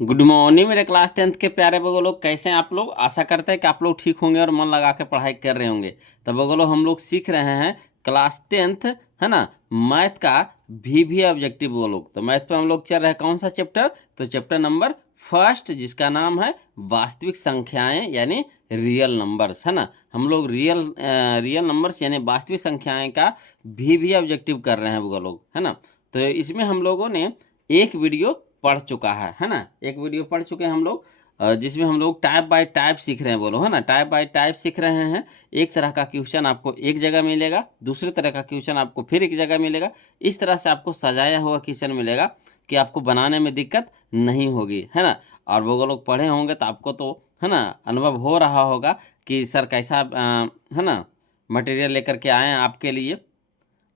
Good morning मेरे class 10th के प्यारे बगो लोग, कैसे हैं आप लोग। आशा करते हैं कि आप लोग ठीक होंगे और मन लगा के पढ़ाई कर रहे होंगे। तो बगो लोग हम लोग सीख रहे हैं क्लास 10th, है ना, मैथ का भी ऑब्जेक्टिव वो लोग। तो मैथ पे हम लोग चल रहे हैं कौन सा चैप्टर, तो चैप्टर नंबर फर्स्ट, जिसका नाम है वास्तविक संख्याएं यानी रियल नंबर्स, है ना। हम लोग रियल नंबर्स यानी वास्तविक संख्याएं का भी ऑब्जेक्टिव कर रहे हैं वो लोग, है ना। तो इसमें हम लोगों ने एक वीडियो पढ़ चुका है ना, एक वीडियो पढ़ चुके हैं हम लोग, जिसमें हम लोग टाइप बाय टाइप सीख रहे हैं, बोलो, है ना। टाइप बाय टाइप सीख रहे हैं। एक तरह का क्वेश्चन आपको एक जगह मिलेगा, दूसरे तरह का क्वेश्चन आपको फिर एक जगह मिलेगा। इस तरह से आपको सजाया हुआ क्वेश्चन मिलेगा कि आपको बनाने में दिक्कत नहीं होगी, है ना। और वो लोग पढ़े होंगे तो आपको तो, है ना, अनुभव हो रहा होगा कि सर कैसा है ना, मटेरियल लेकर के आए हैं आपके लिए।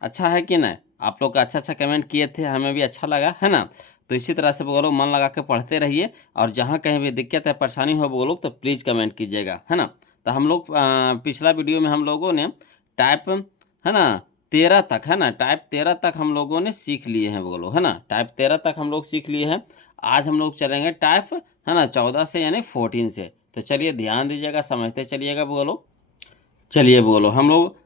अच्छा है कि नहीं। आप लोग का अच्छा कमेंट किए थे, हमें भी अच्छा लगा, है ना। तो इसी तरह से वो लोग मन लगा के पढ़ते रहिए, और जहाँ कहीं भी दिक्कत है, परेशानी हो वो लोग, तो प्लीज़ कमेंट कीजिएगा, है ना। तो हम लोग पिछला वीडियो में हम लोगों ने टाइप, है ना, 13 तक, है ना, टाइप 13 तक हम लोगों ने सीख लिए हैं वो लोग, है ना। टाइप 13 तक हम लोग सीख लिए हैं। आज हम लोग चलेंगे टाइप, है ना, 14 से यानी 14 से। तो चलिए ध्यान दीजिएगा, समझते चलिएगा वो लोग। चलिए बोलो, हम लोग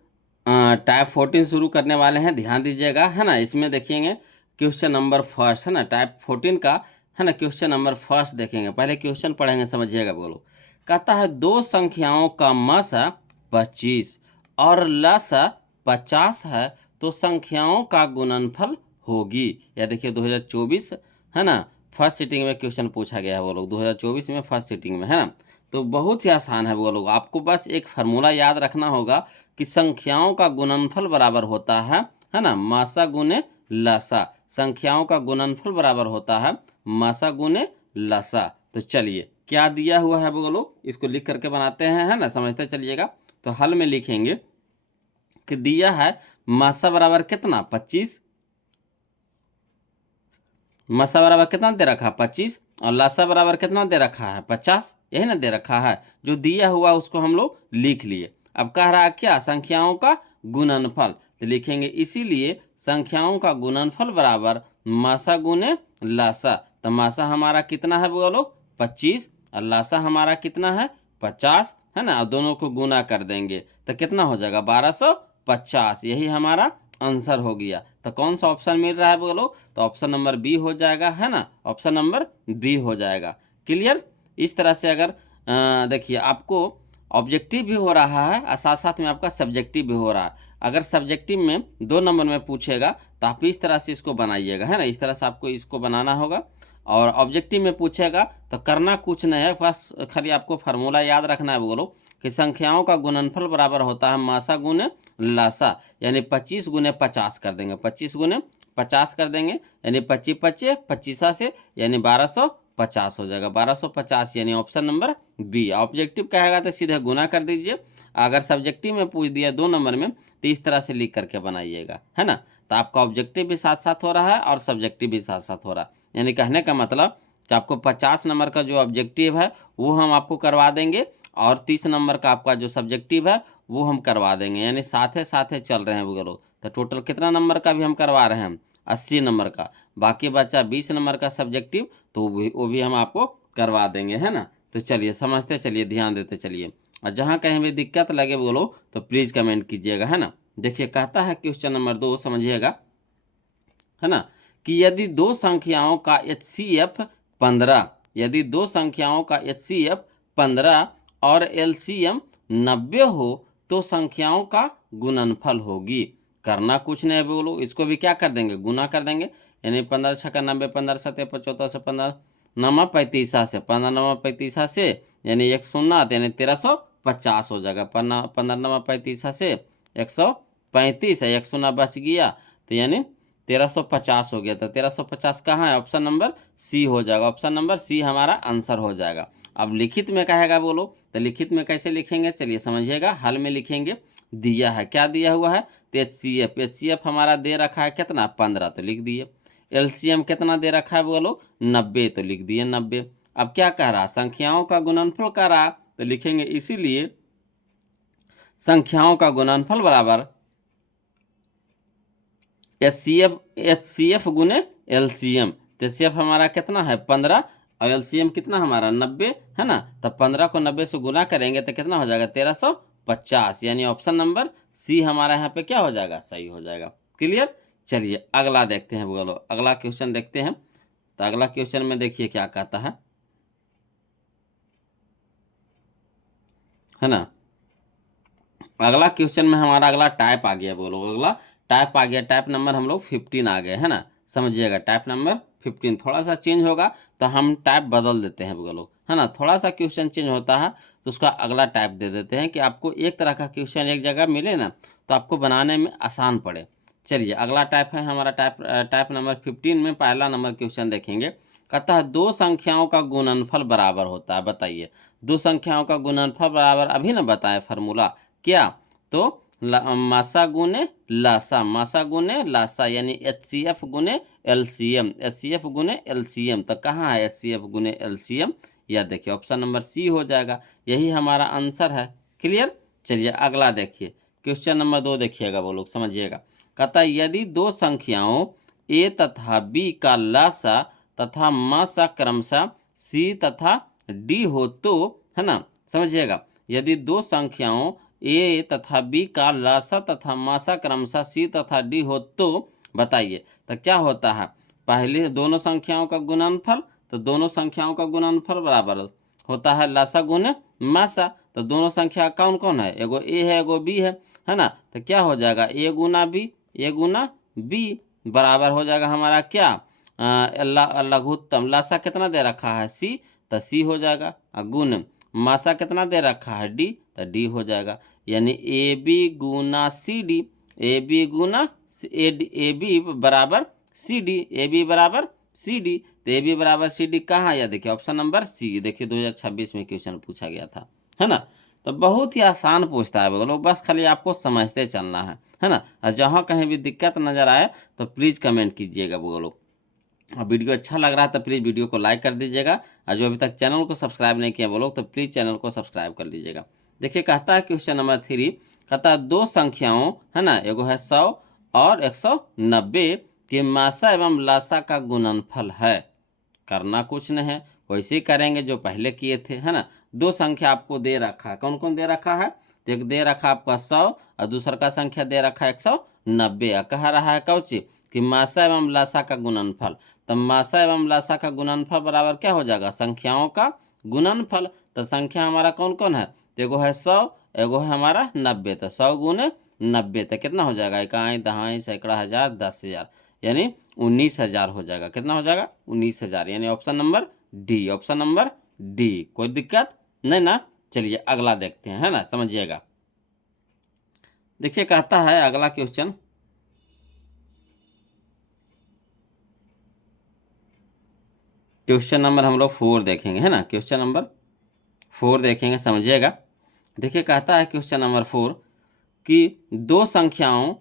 टाइप 14 शुरू करने वाले हैं, ध्यान दीजिएगा, है ना। इसमें देखेंगे क्वेश्चन नंबर फर्स्ट, है ना, टाइप 14 का, है ना, क्वेश्चन नंबर फर्स्ट देखेंगे। पहले क्वेश्चन पढ़ेंगे, समझिएगा बोलो। कहता है दो संख्याओं का मसा 25 और लसा 50 है, तो संख्याओं का गुणनफल होगी। या देखिए 2024, है ना, फर्स्ट सीटिंग में क्वेश्चन पूछा गया है वो लोग, 2024 में फर्स्ट सीटिंग में, है ना। तो बहुत ही आसान है वो लोग, आपको बस एक फार्मूला याद रखना होगा कि संख्याओं का गुणनफल बराबर होता है ना, मासा गुने लसा। संख्याओं का गुणनफल बराबर होता है मासा गुने लसा। तो चलिए क्या दिया हुआ है वो लोग, इसको लिख करके बनाते हैं, है ना, समझते चलिएगा। तो हल में लिखेंगे कि दिया है मासा बराबर कितना 25, मसा बराबर कितना दे रखा है 25, और लासा बराबर कितना दे रखा है 50, यही ना दे रखा है। जो दिया हुआ उसको हम लोग लिख लिए। अब कह रहा है क्या, संख्याओं का गुणनफल। तो लिखेंगे इसीलिए संख्याओं का गुणनफल बराबर मासा गुने लासा। तो मासा हमारा कितना है बोलो 25, और लासा हमारा कितना है 50, है ना। और दोनों को गुना कर देंगे तो कितना हो जाएगा 1250। यही हमारा आंसर हो गया। तो कौन सा ऑप्शन मिल रहा है बोलो, तो ऑप्शन नंबर बी हो जाएगा, है ना, ऑप्शन नंबर बी हो जाएगा। क्लियर। इस तरह से अगर देखिए आपको ऑब्जेक्टिव भी हो रहा है और साथ साथ में आपका सब्जेक्टिव भी हो रहा है। अगर सब्जेक्टिव में 2 नंबर में पूछेगा तो आप इस तरह से इसको बनाइएगा, है ना, इस तरह से आपको इसको बनाना होगा। और ऑब्जेक्टिव में पूछेगा तो करना कुछ नहीं है, बस खाली आपको फार्मूला याद रखना है बोलो कि संख्याओं का गुणनफल बराबर होता है मासा गुने लासा, यानी 25 गुने 50 कर देंगे, 25 गुने 50 कर देंगे, यानी 25 25 25 से यानी 1250 हो जाएगा, 1250, यानी ऑप्शन नंबर बी। ऑब्जेक्टिव कहेगा तो सीधे गुना कर दीजिए। अगर सब्जेक्टिव में पूछ दिया 2 नंबर में तो इस तरह से लिख करके बनाइएगा, है ना। तो आपका ऑब्जेक्टिव भी साथ साथ हो रहा है और सब्जेक्टिव भी साथ साथ हो रहा है। यानी कहने का मतलब कि आपको 50 नंबर का जो ऑब्जेक्टिव है वो हम आपको करवा देंगे, और 30 नंबर का आपका जो सब्जेक्टिव है वो हम करवा देंगे, यानी साथ चल रहे हैं वो लोग। तो टोटल कितना नंबर का भी हम करवा रहे हैं 80 नंबर का। बाकी बचा 20 नंबर का सब्जेक्टिव, तो वो भी हम आपको करवा देंगे, है ना। तो चलिए समझते चलिए, ध्यान देते चलिए, और जहाँ कहीं भी दिक्कत लगे बोलो तो प्लीज़ कमेंट कीजिएगा, है ना। देखिए कहता है क्वेश्चन नंबर 2, समझिएगा, है ना, कि यदि दो संख्याओं का HCF 15, यदि दो संख्याओं का HCF 15 और LCM 90 हो, तो संख्याओं का गुणनफल होगी। करना कुछ नहीं बोलो, इसको भी क्या कर देंगे, गुना कर देंगे। यानी 15 छक्का 90, 15 सत्ते 75 से 15 नमा 35 से 15 नमा 35 से, यानी 1 शून्य, यानी 1350 हो जाएगा। 15 नमा 35 से 135 है, 1 शून्य बच गया, तो यानी 1350 हो गया। तो 1350 कहाँ है, ऑप्शन नंबर सी हो जाएगा, ऑप्शन नंबर सी हमारा आंसर हो जाएगा। अब लिखित में कहेगा बोलो, तो लिखित में कैसे लिखेंगे चलिए समझिएगा। हल में लिखेंगे, दिया है, क्या दिया हुआ है, तो एच सी एफ हमारा दे रखा है कितना 15, तो लिख दिए। LCM कितना दे रखा है बोलो 90, तो लिख दिए 90। अब क्या कह रहा, संख्याओं का गुणनफल कह रहा, तो लिखेंगे इसीलिए संख्याओं का गुणनफल बराबर एच सी एफ गुने LCM। तो HCF हमारा कितना है 15, और एलसीएम कितना हमारा 90 है ना। तब 15 को 90 से गुना करेंगे तो कितना हो जाएगा 1350, यानी ऑप्शन नंबर सी हमारा यहाँ पे क्या हो जाएगा, सही हो जाएगा। क्लियर। चलिए अगला देखते हैं बोलो, अगला क्वेश्चन देखते हैं। तो अगला क्वेश्चन में देखिए क्या कहता है ना। अगला क्वेश्चन में हमारा अगला टाइप आ गया बोलो, अगला टाइप आ गया, टाइप नंबर हम लोग 15 आ गए है ना। समझिएगा टाइप नंबर 15 थोड़ा सा चेंज होगा तो हम टाइप बदल देते हैं बोलो है ना। थोड़ा सा क्वेश्चन चेंज होता है तो उसका अगला टाइप दे देते हैं कि आपको एक तरह का क्वेश्चन एक जगह मिले ना तो आपको बनाने में आसान पड़े। चलिए अगला टाइप है हमारा टाइप नंबर 15 में पहला नंबर क्वेश्चन देखेंगे। कहता है दो संख्याओं का गुणनफल बराबर होता है, बताइए। दो संख्याओं का गुणनफल बराबर, अभी ना बताएं फार्मूला क्या, तो मासा गुने लासा, मासा गुने लासा, यानी HCF गुने LCM, HCF गुने LCM। तो कहाँ है HCF गुने LCM, यह देखिए ऑप्शन नंबर सी हो जाएगा, यही हमारा आंसर है। क्लियर। चलिए अगला देखिए, क्वेश्चन नंबर 2 देखिएगा वो लोग, समझिएगा। कहता है यदि दो संख्याओं A तथा B का लासा तथा मासा क्रमशः C तथा D हो तो, है ना, समझिएगा। यदि दो संख्याओं A तथा B का लासा तथा मासा क्रमशः C तथा D हो तो बताइए। तो क्या होता है, पहले दोनों संख्याओं का गुणनफल, तो दोनों संख्याओं का गुणनफल बराबर होता है लासा गुने मासा। तो दोनों संख्या कौन कौन है, एगो A है एगो B है ना। तो क्या हो जाएगा A Guna B, A Guna B बराबर हो जाएगा हमारा क्या, लघुत्तम लासा कितना दे रखा है C, तो C हो जाएगा। गुण मासा कितना दे रखा है D, तो D हो जाएगा। यानी AB गुना CD, AB गुना AB बराबर CD, AB बराबर CD। तो AB बराबर CD कहाँ, या देखिए ऑप्शन नंबर सी, देखिए 2026 में क्वेश्चन पूछा गया था, है ना। तो बहुत ही आसान पूछता है बोलो, बस खाली आपको समझते चलना है ना। और जहाँ कहीं भी दिक्कत नज़र आए तो प्लीज़ कमेंट कीजिएगा बोलो। और वीडियो अच्छा लग रहा है तो प्लीज़ वीडियो को लाइक कर दीजिएगा, और जो अभी तक चैनल को सब्सक्राइब नहीं किया वो लोग तो प्लीज़ चैनल को सब्सक्राइब कर लीजिएगा। देखिए कहता है क्वेश्चन नंबर 3, कहता है दो संख्याओं है ना, एगो है 100 और 190 के मासा एवं लासा का गुणनफल है। करना कुछ नहीं है, वैसे ही करेंगे जो पहले किए थे, है ना। दो संख्या आपको दे रखा है, कौन कौन दे रखा है, तो एक दे रखा आपका 100 और दूसरा का संख्या दे रखा है 190। कह रहा है कौची कि मासा एवं लासा का गुणनफल। तो मासा एवं लासा का गुणनफल बराबर क्या हो जाएगा, संख्याओं का गुणनफल। तो संख्या हमारा कौन कौन है, तो एगो है 100 एगो है हमारा 90। तो 100 गुने 90 तो कितना हो जाएगा, इकाई दहाई सैकड़ा हजार 10,000, यानी 19,000 हो जाएगा। कितना हो जाएगा 19,000, यानी option number D, option number D. कोई दिक्कत नहीं ना। चलिए अगला देखते हैं, है ना, समझिएगा। देखिए कहता है अगला क्वेश्चन, क्वेश्चन नंबर हम लोग 4 देखेंगे, है ना। क्वेश्चन नंबर 4 देखेंगे, समझिएगा। देखिए कहता है क्वेश्चन नंबर 4 कि दो संख्याओं,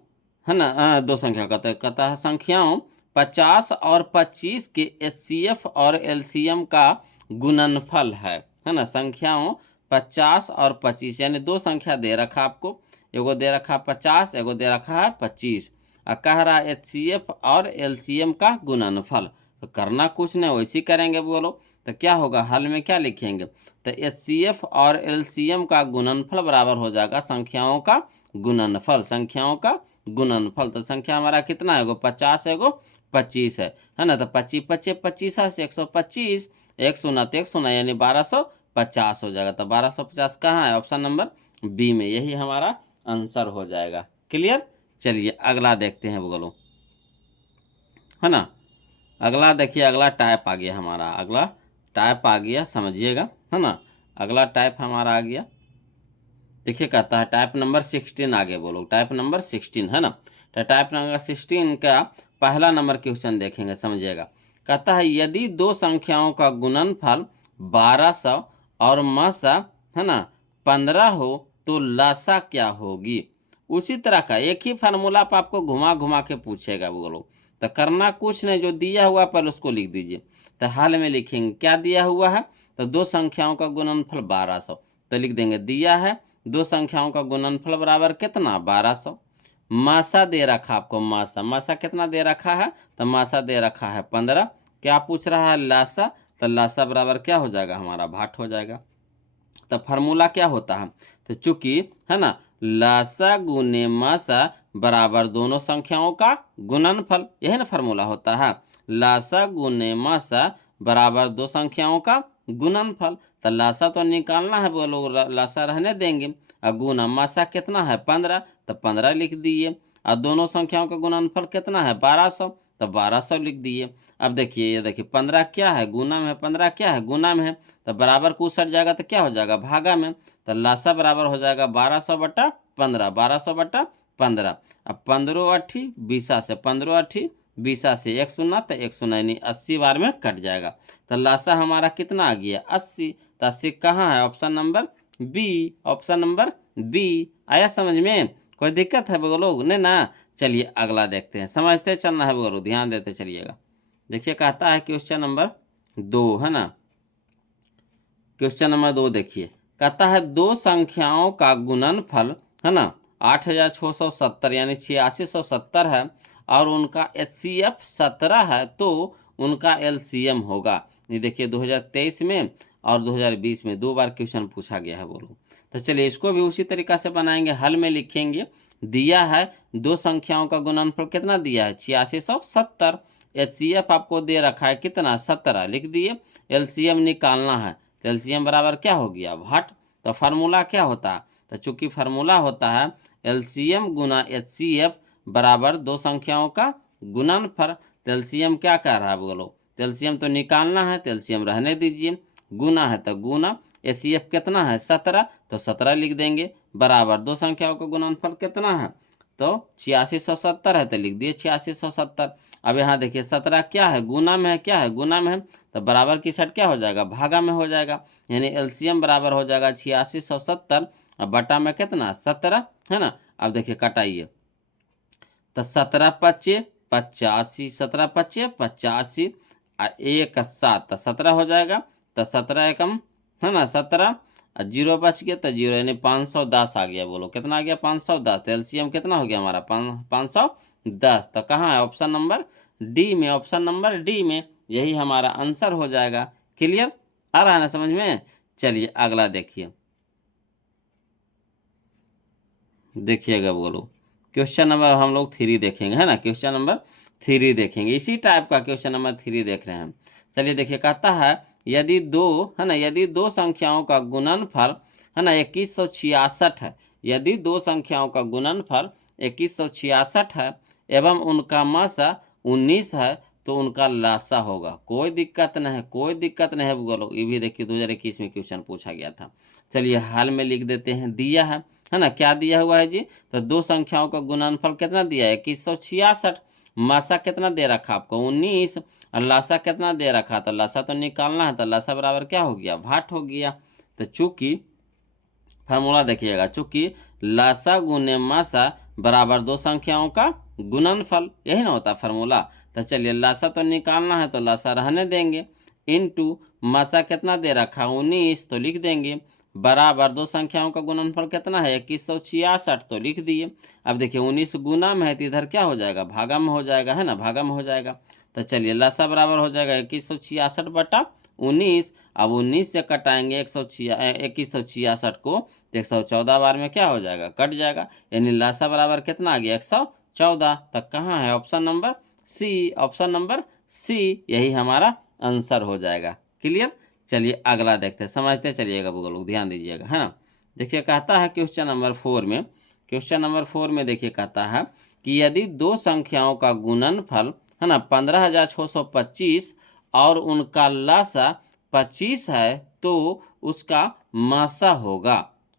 है ना, दो संख्या कहता है संख्याओं 50 और 25 के HCF और LCM का गुणनफल है ना। संख्याओं 50 और 25, यानी दो संख्या दे रखा आपको, एगो दे रखा 50 एगो दे रखा है 25, और कह रहा है HCF और LCM का गुणनफल। तो करना कुछ नहीं, वैसे ही करेंगे बोलो। तो क्या होगा, हल में क्या लिखेंगे, तो HCF और LCM का गुणनफल बराबर हो जाएगा संख्याओं का गुणनफल, संख्याओं का गुणनफल। तो संख्या हमारा कितना है, एगो 50 एगो 25 है ना। तो 25 25 25 से 125, एक शून्य तो एक शून्य, यानी 1250 हो जाएगा। तो 1250 कहाँ है, ऑप्शन नंबर बी में, यही हमारा आंसर हो जाएगा। क्लियर। चलिए अगला देखते हैं बोलो, है ना। अगला देखिए, अगला टाइप आ गया हमारा, अगला टाइप आ गया, समझिएगा, है ना। अगला टाइप हमारा आ गया, देखिए कहता है टाइप नंबर 16 आगे बोलो, टाइप नंबर 16, है ना। तो टाइप नंबर 16 का पहला नंबर क्वेश्चन देखेंगे, समझिएगा। कहता है यदि दो संख्याओं का गुणनफल 1200 और मासा, है ना, 15 हो तो लासा क्या होगी। उसी तरह का एक ही फार्मूला पर आपको घुमा घुमा के पूछेगा बोलो। तो करना कुछ नहीं, जो दिया हुआ पहले उसको लिख दीजिए। तो हाल में लिखेंगे क्या दिया हुआ है, तो दो संख्याओं का गुणनफल 1200, तो लिख देंगे दिया है दो संख्याओं का गुणनफल बराबर कितना 1200। मासा दे रखा आपको, मासा, मासा कितना दे रखा है, तो मासा दे रखा है 15। क्या पूछ रहा है लासा, तो लासा बराबर क्या हो जाएगा, हमारा भाट हो जाएगा। तो फार्मूला क्या होता है, तो चूंकि है ना लासा गुने मासा बराबर दोनों संख्याओं का गुणनफल, यही ना फार्मूला होता है। लासा गुने मासा बराबर दो संख्याओं का गुणनफल। तो लासा तो निकालना है, वो लोग लासा रहने देंगे। और गुना मासा कितना है 15, तो 15 लिख दिए। और दोनों संख्याओं का गुणनफल कितना है 1200, तो 1200 लिख दिए। अब देखिए, ये देखिए 15 क्या है गुना में है, 15 क्या है गुना में है, तो बराबर को सट जाएगा तो क्या हो जाएगा भागा में। तो लासा बराबर हो जाएगा 1200/15, 1200/15। अब 15 अट्ठी 20 से, 15 अट्ठी 20 से 1 शून्य तो 1 शून्य यानी 80 बार में कट जाएगा। तो लासा हमारा कितना आ गया 80। तो 80 कहाँ है, option number B, option number B. आया समझ में, कोई दिक्कत है बोलो नहीं ना। चलिए अगला देखते हैं, समझते चलना है बोलो, ध्यान देते चलिएगा। देखिए कहता है क्वेश्चन नंबर 2 है ना, क्वेश्चन नंबर 2 देखिए, कहता है दो संख्याओं का गुणनफल है ना 8670 यानी 8670 है, और उनका एचसीएफ 17 है, तो उनका एलसीएम होगा। ये देखिए 2023 में और 2020 में 2 बार क्वेश्चन पूछा गया है बोलो। तो चलिए इसको भी उसी तरीका से बनाएंगे, हल में लिखेंगे। दिया है दो संख्याओं का गुणनफल कितना दिया है 8670, एचसीएफ आपको दे रखा है कितना 17 लिख दिए। एलसीएम निकालना है, तो एलसीएम बराबर क्या हो गया भाट। तो फार्मूला क्या होता है, तो चूंकि फार्मूला होता है एलसीएम गुना एचसीएफ बराबर दो संख्याओं का गुणनफल। तो एलसीएम क्या कह रहा है बोलो, तो एलसीएम तो निकालना है, तो एलसीएम रहने दीजिए। गुना है तो गुना, एचसीएफ कितना है 17, तो 17 लिख देंगे, बराबर दो संख्याओं का गुणनफल कितना है, तो 8670 है, तो लिख दिए 8670। अब यहाँ देखिए 17 क्या है गुना में है, क्या है गुना में है, तो बराबर की साइड क्या हो जाएगा भागा में हो जाएगा, यानी एलसीएम बराबर हो जाएगा 8670 और बटा में कितना 17 है ना। अब देखिए कटाइए, तो 17 पच्चे 85, 17 पच्चे 85 और 1 7 तो 17 हो जाएगा। तो 17 एकम है ना 17 और 0 बच गया, तो 0 यानी 510 आ गया। बोलो कितना आ गया 510। तो एलसीएम कितना हो गया हमारा 510। तो कहाँ है ऑप्शन नंबर डी में, ऑप्शन नंबर डी में यही हमारा आंसर हो जाएगा। क्लियर आ रहा है ना समझ में। चलिए अगला देखिए, देखिएगा बोलो क्वेश्चन नंबर हम लोग 3 देखेंगे है ना, क्वेश्चन नंबर 3 देखेंगे, इसी टाइप का क्वेश्चन नंबर 3 देख रहे हैं। चलिए देखिए कहता है यदि दो है ना, यदि दो संख्याओं का गुणनफल है ना 2166 है, यदि दो संख्याओं का गुणनफल 2166 है एवं उनका मासा 19 है, तो उनका लासा होगा। कोई दिक्कत नहीं है, कोई दिक्कत नहीं है बोलो। ये भी देखिए 2021 में क्वेश्चन पूछा गया था। चलिए हाल में लिख देते हैं, दिया है ना क्या दिया हुआ है जी, तो दो संख्याओं का गुणनफल कितना दिया है 2166, मासा कितना दे रखा आपको 19, और लासा कितना दे रखा, तो लासा तो निकालना है, तो लासा बराबर क्या हो गया भाट हो गया। तो चूंकि फार्मूला देखिएगा, चूंकि लासा गुने मासा बराबर दो संख्याओं का गुणनफल, यही ना होता फार्मूला। तो चलिए लासा तो निकालना है, तो लासा रहने देंगे, इनटू मासा कितना दे रखा 19, तो लिख देंगे, बराबर दो संख्याओं का गुणनफल कितना है 2166, तो लिख दिए। अब देखिए 19 गुना में है, तो इधर क्या हो जाएगा भागा में हो जाएगा है ना, भागा में हो जाएगा। तो चलिए लासा बराबर हो जाएगा 2166/19। अब 19 से कटाएंगे 2166 को, तो 114 बार में क्या हो जाएगा कट जाएगा, यानी लासा बराबर कितना आ गया 114। तक कहाँ है option number C, option number C यही हमारा आंसर हो जाएगा। क्लियर। चलिए अगला देखते हैं, समझते चलिएगा लोग, ध्यान दीजिएगा है ना। देखिए कहता है क्वेश्चन नंबर 4 में, क्वेश्चन नंबर 4 में देखिए कहता है कि यदि दो संख्याओं का गुणनफल है ना 15625 और उनका लासा 25 है, तो उसका मासा होगा।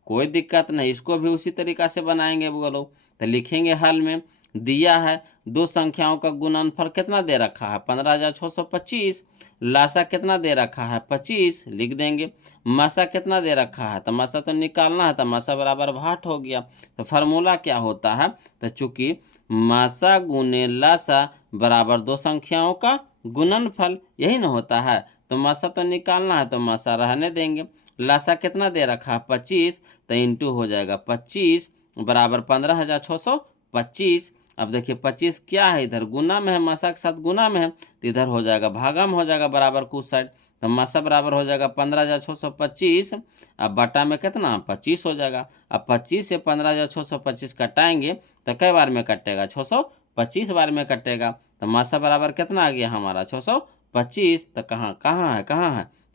कोई दिक्कत नहीं, इसको भी उसी तरीका से बनाएंगे लोग। तो लिखेंगे हल में, दिया है दो संख्याओं का गुणनफल कितना दे रखा है 15625, लासा कितना दे रखा है 25 लिख देंगे, मासा कितना दे रखा है, तो मासा तो निकालना है, तो मासा बराबर भाट हो गया। तो फार्मूला क्या होता है, तो चूंकि मासा गुने लासा बराबर दो संख्याओं का गुणनफल, यही ना होता है, तो मासा तो निकालना है, तो मासा रहने देंगे। लासा कितना दे रखा है 25, तो इंटू हो जाएगा 25 बराबर 15625। अब देखिए 25 क्या है इधर गुना में है, मासा के साथ गुना में है, तो इधर हो जाएगा भागा में हो जाएगा बराबर कुछ साइड, तो मासा बराबर हो जाएगा 15,625। अब बटा में कितना 25 हो जाएगा। अब 25 से 15,625 कटाएंगे तो कई बार में कटेगा 625 बार में कटेगा। तो मासा बराबर कितना आ गया हमारा 625। तो कहाँ है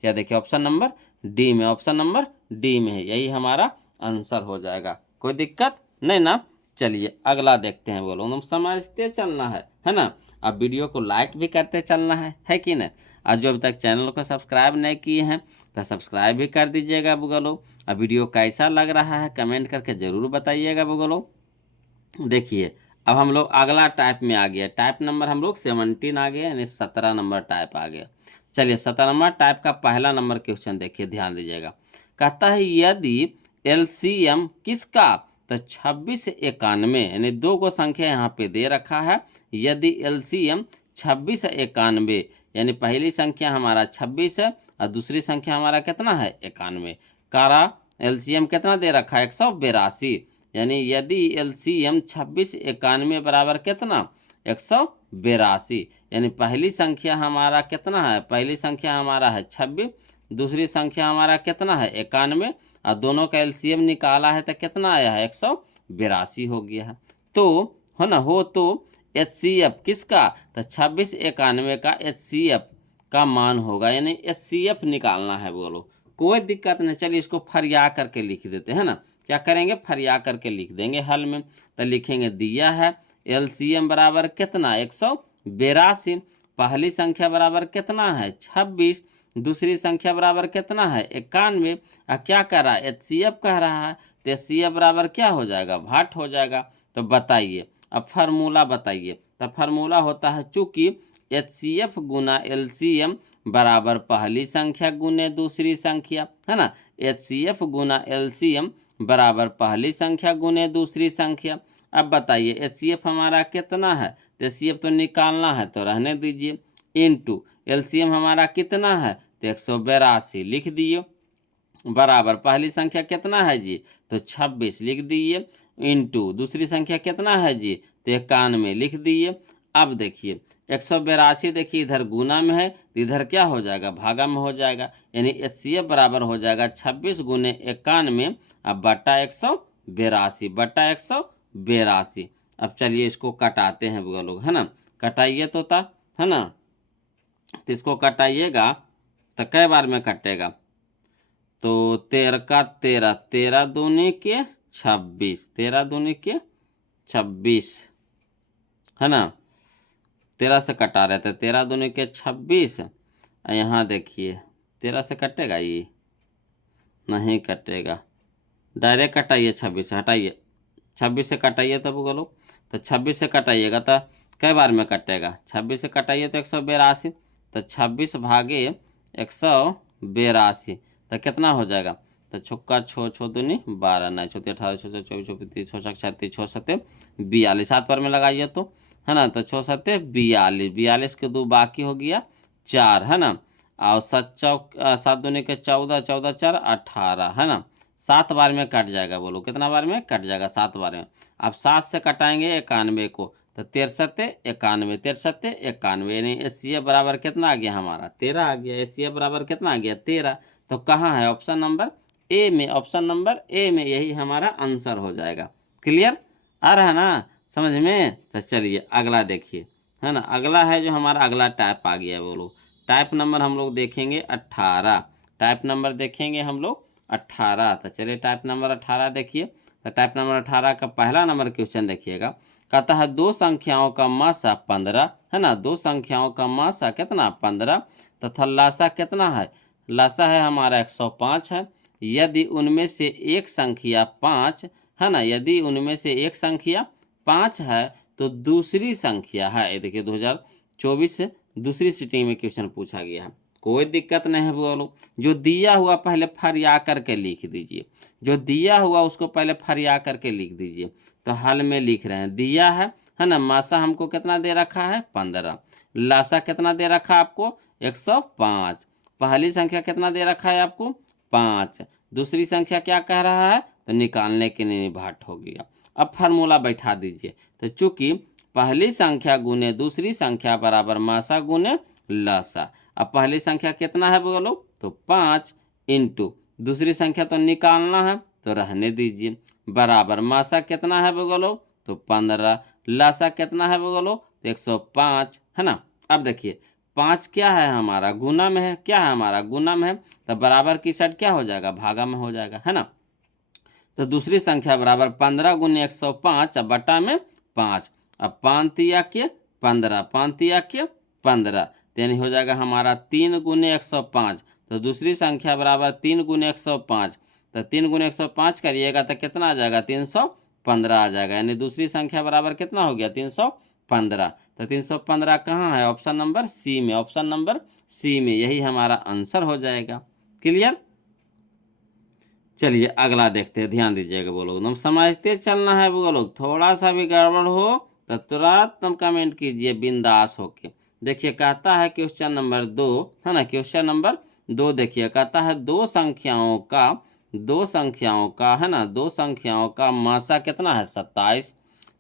क्या देखिए ऑप्शन नंबर डी में, ऑप्शन नंबर डी में है, यही हमारा आंसर हो जाएगा। कोई दिक्कत नहीं ना। चलिए अगला देखते हैं। बोलो तुम समझते चलना है ना। अब वीडियो को लाइक भी करते चलना है कि नहीं। और जो अभी तक चैनल को सब्सक्राइब नहीं किए हैं तो सब्सक्राइब भी कर दीजिएगा बुगलो। अब वीडियो कैसा लग रहा है कमेंट करके ज़रूर बताइएगा बुगलो। देखिए अब हम लोग अगला टाइप में आ गया। टाइप नंबर हम लोग 17 आ गया, यानी 17 नंबर टाइप आ गया। चलिए 17 नंबर टाइप का पहला नंबर क्वेश्चन देखिए, ध्यान दीजिएगा। कहता है यदि एलसीएम किसका, तो 26 से 91, यानी दो को संख्या यहाँ पे दे रखा है। यदि एलसीएम 26 से 91, यानी पहली संख्या हमारा 26 है और दूसरी संख्या हमारा कितना है 91 कारा। एलसीएम कितना दे रखा है 182, यानी यदि एलसीएम 26 91 बराबर कितना 182, यानी पहली संख्या हमारा कितना है, पहली संख्या हमारा है 26, दूसरी संख्या हमारा कितना है 91, और दोनों का एलसीएम निकाला है तो कितना आया है 182 हो गया है। तो है ना, हो तो एचसीएफ किसका, तो 26 91 का एचसीएफ का मान होगा, यानी एचसीएफ निकालना है। बोलो कोई दिक्कत नहीं। चलिए इसको फरिया करके लिख देते हैं ना। क्या करेंगे, फरिया करके लिख देंगे हल में। तो लिखेंगे दिया है एलसीएम बराबर कितना 182, पहली संख्या बराबर कितना है 26, दूसरी संख्या बराबर कितना है 91। क्या कह रहा है एचसीएफ कह रहा है, तो एचसीएफ बराबर क्या हो जाएगा भाट हो जाएगा। तो बताइए अब फार्मूला बताइए। तो फार्मूला होता है चूंकि एचसीएफ गुना एलसीएम बराबर पहली संख्या गुने दूसरी संख्या, है ना। एचसीएफ गुना एलसीएम बराबर पहली संख्या गुने दूसरी संख्या। अब बताइए एचसीएफ हमारा कितना है, तो एचसीएफ तो निकालना है तो रहने दीजिए, इनटू एलसीएम हमारा कितना है तो 182 लिख दिए, बराबर पहली संख्या कितना है जी तो 26 लिख दिए, इनटू दूसरी संख्या कितना है जी तो 91 लिख दिए। अब देखिए 182 देखिए इधर गुना में है तो इधर क्या हो जाएगा भागा में हो जाएगा, यानी एचसीएफ बराबर हो जाएगा 26 गुने 91 अब बटा 182 बटा 182। अब चलिए इसको कटाते हैं बुआ लोग, है ना। कटाइए तो था, है ना। तो इसको कटाइएगा तो कै बार में कटेगा, तो 13 का 13, 13 दूनी के 26, 13 दूनी के 26, है ना। 13 से कटा रहे थे, 13 दूनी के 26। यहाँ देखिए 13 से कटेगा ये नहीं कटेगा, डायरेक्ट कटाइए 26 से, हटाइए 26 से कटाइए तब बोलो। तो 26 से कटाइएगा तो कई बार में कटेगा, 26 से कटाइए तो 182, तो 26 भागे 182 तो कितना हो जाएगा, तो छक्का छो छो दूनी 12, नहीं छोटी 18 छो 24 24 छो 36 छो 7 42, 7 बार में लगाइए तो, है ना। तो 6 7 42, 42 के 2 बाकी हो गया 4, है ना। और 7 दूनी के 14, 14 4 18, है ना। 7 बार में कट जाएगा, बोलो कितना बार में कट जाएगा 7 बार में। अब 7 से कटाएंगे 91 को, तो 63 91, 63 91, यानी एचसीएफ बराबर कितना आ गया हमारा 13 आ गया। एचसीएफ बराबर कितना आ गया 13। तो कहाँ है ऑप्शन नंबर ए में, ऑप्शन नंबर ए में यही हमारा आंसर हो जाएगा। क्लियर आ रहा है ना समझ में। तो चलिए अगला देखिए, है ना। अगला है जो हमारा अगला टाइप आ गया, बोलो टाइप नंबर हम लोग देखेंगे 18। टाइप नंबर देखेंगे हम लोग 18। तो चलिए टाइप नंबर 18 देखिए। तो टाइप नंबर 18 का पहला नंबर क्वेश्चन देखिएगा। कहता है दो संख्याओं का मासा 15, है ना। दो संख्याओं का मासा कितना 15 तथा लासा कितना है, लासा है हमारा 105 है। यदि उनमें से एक संख्या 5, है ना, यदि उनमें से एक संख्या 5 है तो दूसरी संख्या है, ये देखिए 2024 से दूसरी सिटिंग में क्वेश्चन पूछा गया है। कोई दिक्कत नहीं है बोलो, जो दिया हुआ पहले फरिया करके लिख दीजिए, जो दिया हुआ उसको पहले फरिया करके लिख दीजिए। तो हाल में लिख रहे हैं दिया है ना। मासा हमको कितना दे रखा है 15, लासा कितना दे रखा है आपको 105, पहली संख्या कितना दे रखा है आपको 5, दूसरी संख्या क्या कह रहा है तो निकालने के लिए भाट हो गया। अब फार्मूला बैठा दीजिए। तो चूंकि पहली संख्या गुने दूसरी संख्या बराबर मासा गुने लासा, अब पहली संख्या कितना है बोलो, तो 5 इंटू दूसरी संख्या तो निकालना है तो रहने दीजिए, बराबर मासा कितना है बोलो, तो 15, लासा कितना है बोलो, तो 105, है ना। अब देखिए 5 क्या है हमारा, गुना में है, क्या है हमारा, गुना में है, तो बराबर की साइड क्या हो जाएगा, भागा में हो जाएगा, है ना। तो दूसरी संख्या बराबर 15 गुने 105 अब बटा में 5, अब 5 तिया के 15, 5 तिया के 15, तो यानी हो जाएगा हमारा 3 गुने 105। तो दूसरी संख्या बराबर 3 गुने 105, तो 3 गुने 105 करिएगा तो कितना आ जाएगा, 315 आ जाएगा, यानी दूसरी संख्या बराबर कितना हो गया, 315। तो 315 कहाँ है, ऑप्शन नंबर सी में, ऑप्शन नंबर सी में, यही हमारा आंसर हो जाएगा। क्लियर। चलिए अगला देखते हैं, ध्यान दीजिएगा वो लोग, एकदम समझते चलना है वो लोग, थोड़ा सा भी गड़बड़ हो तो तुरंत तुम कमेंट कीजिए बिंदास होके। देखिए कहता है क्वेश्चन नंबर 2, है ना, क्वेश्चन नंबर 2 देखिए कहता है दो संख्याओं का है ना, दो संख्याओं का मासा कितना है 27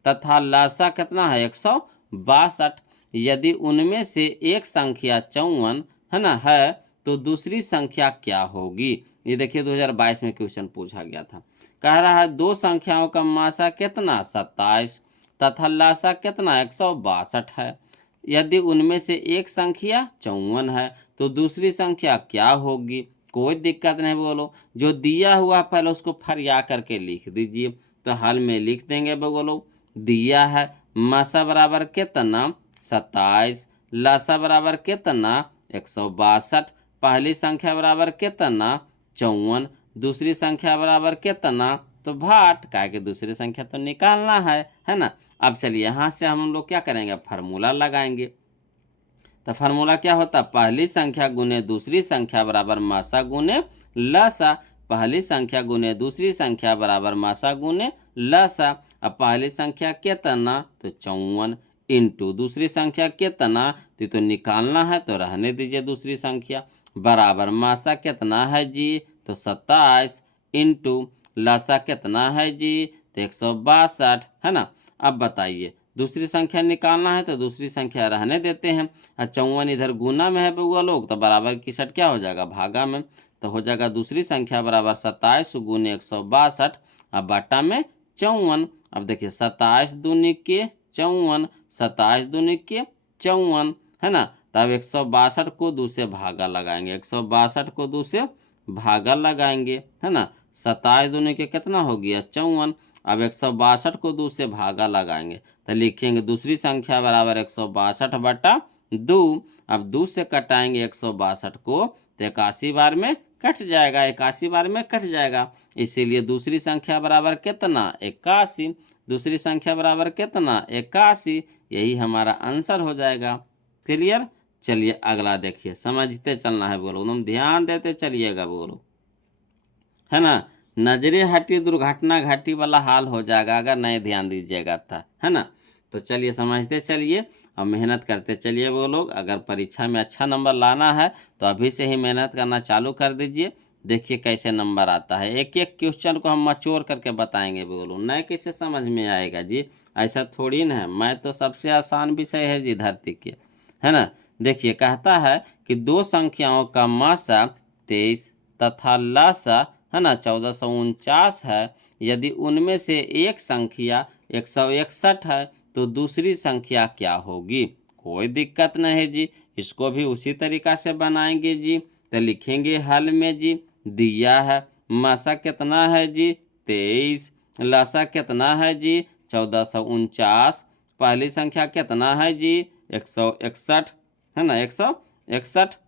तथा लासा कितना है 162, यदि उनमें से एक संख्या 54 है ना है तो दूसरी संख्या क्या होगी। ये देखिए 2022 में क्वेश्चन पूछा गया था। कह रहा है दो संख्याओं का मासा कितना 27 तथा लासा कितना 162 है, यदि उनमें से एक संख्या 54 है तो दूसरी संख्या क्या होगी। कोई दिक्कत नहीं बोलो, जो दिया हुआ पहले उसको फरिया करके लिख दीजिए। तो हल में लिख देंगे बोलो, दिया है मासा बराबर कितना 27, लासा बराबर कितना 162, पहली संख्या बराबर कितना 54, दूसरी संख्या बराबर कितना, तो भाट का के दूसरी संख्या तो निकालना है ना। अब चलिए यहाँ से हम लोग क्या करेंगे, फार्मूला लगाएंगे। तो फार्मूला क्या होता, पहली संख्या गुने दूसरी संख्या बराबर मासा गुने लासा, पहली संख्या गुने दूसरी संख्या बराबर मासा गुने लासा। अब पहली संख्या कितना, तो 54 इंटू दूसरी संख्या कितना, तो निकालना है तो रहने दीजिए दूसरी संख्या, बराबर मासा कितना है जी, तो 27 इंटू लासा कितना है जी, तो 162, है ना। अब बताइए दूसरी संख्या निकालना है तो दूसरी संख्या रहने देते हैं, 54 इधर गुना में है बउआ लोग, तो बराबर की साइड क्या हो जाएगा, भागा में, तो हो जाएगा दूसरी संख्या बराबर 27 गुने 162 अब बटा में 54। अब देखिए 27 दूनी के 54, 27 दूनी के 54, है ना। तब 162 को 2 से भागा लगाएंगे, 162 को 2 से भागा लगाएंगे, है ना। 27 दूनी के कितना हो गया 54, अब 162 को 2 से भागा लगाएंगे तो लिखेंगे दूसरी संख्या बराबर 162 बटा 2। अब 2 से कटाएंगे 162 को तो 81 बार में कट जाएगा, 81 बार में कट जाएगा, इसीलिए दूसरी संख्या बराबर कितना 81, दूसरी संख्या बराबर कितना 81, यही हमारा आंसर हो जाएगा। क्लियर। चलिए अगला देखिए, समझते चलना है बोलो, एकदम ध्यान देते चलिएगा बोलो, है ना। नजरे हटी दुर्घटना घटी वाला हाल हो जाएगा अगर नहीं ध्यान दीजिएगा था, है ना। तो चलिए समझते चलिए और मेहनत करते चलिए वो लोग, अगर परीक्षा में अच्छा नंबर लाना है तो अभी से ही मेहनत करना चालू कर दीजिए। देखिए कैसे नंबर आता है, एक एक क्वेश्चन को हम मचोर करके बताएंगे बोलो, नहीं कैसे समझ में आएगा जी, ऐसा थोड़ी ना है। मैं तो सबसे आसान विषय है जी धरती के, है ना। देखिए कहता है कि दो संख्याओं का मासा 23 तथा लासा है ना 1449 है, यदि उनमें से एक संख्या 161 है तो दूसरी संख्या क्या होगी। कोई दिक्कत नहीं है जी, इसको भी उसी तरीका से बनाएंगे जी। तो लिखेंगे हल में जी, दिया है मासा कितना है जी 23, लासा कितना है जी 1449, पहली संख्या कितना है जी 161, है ना 161,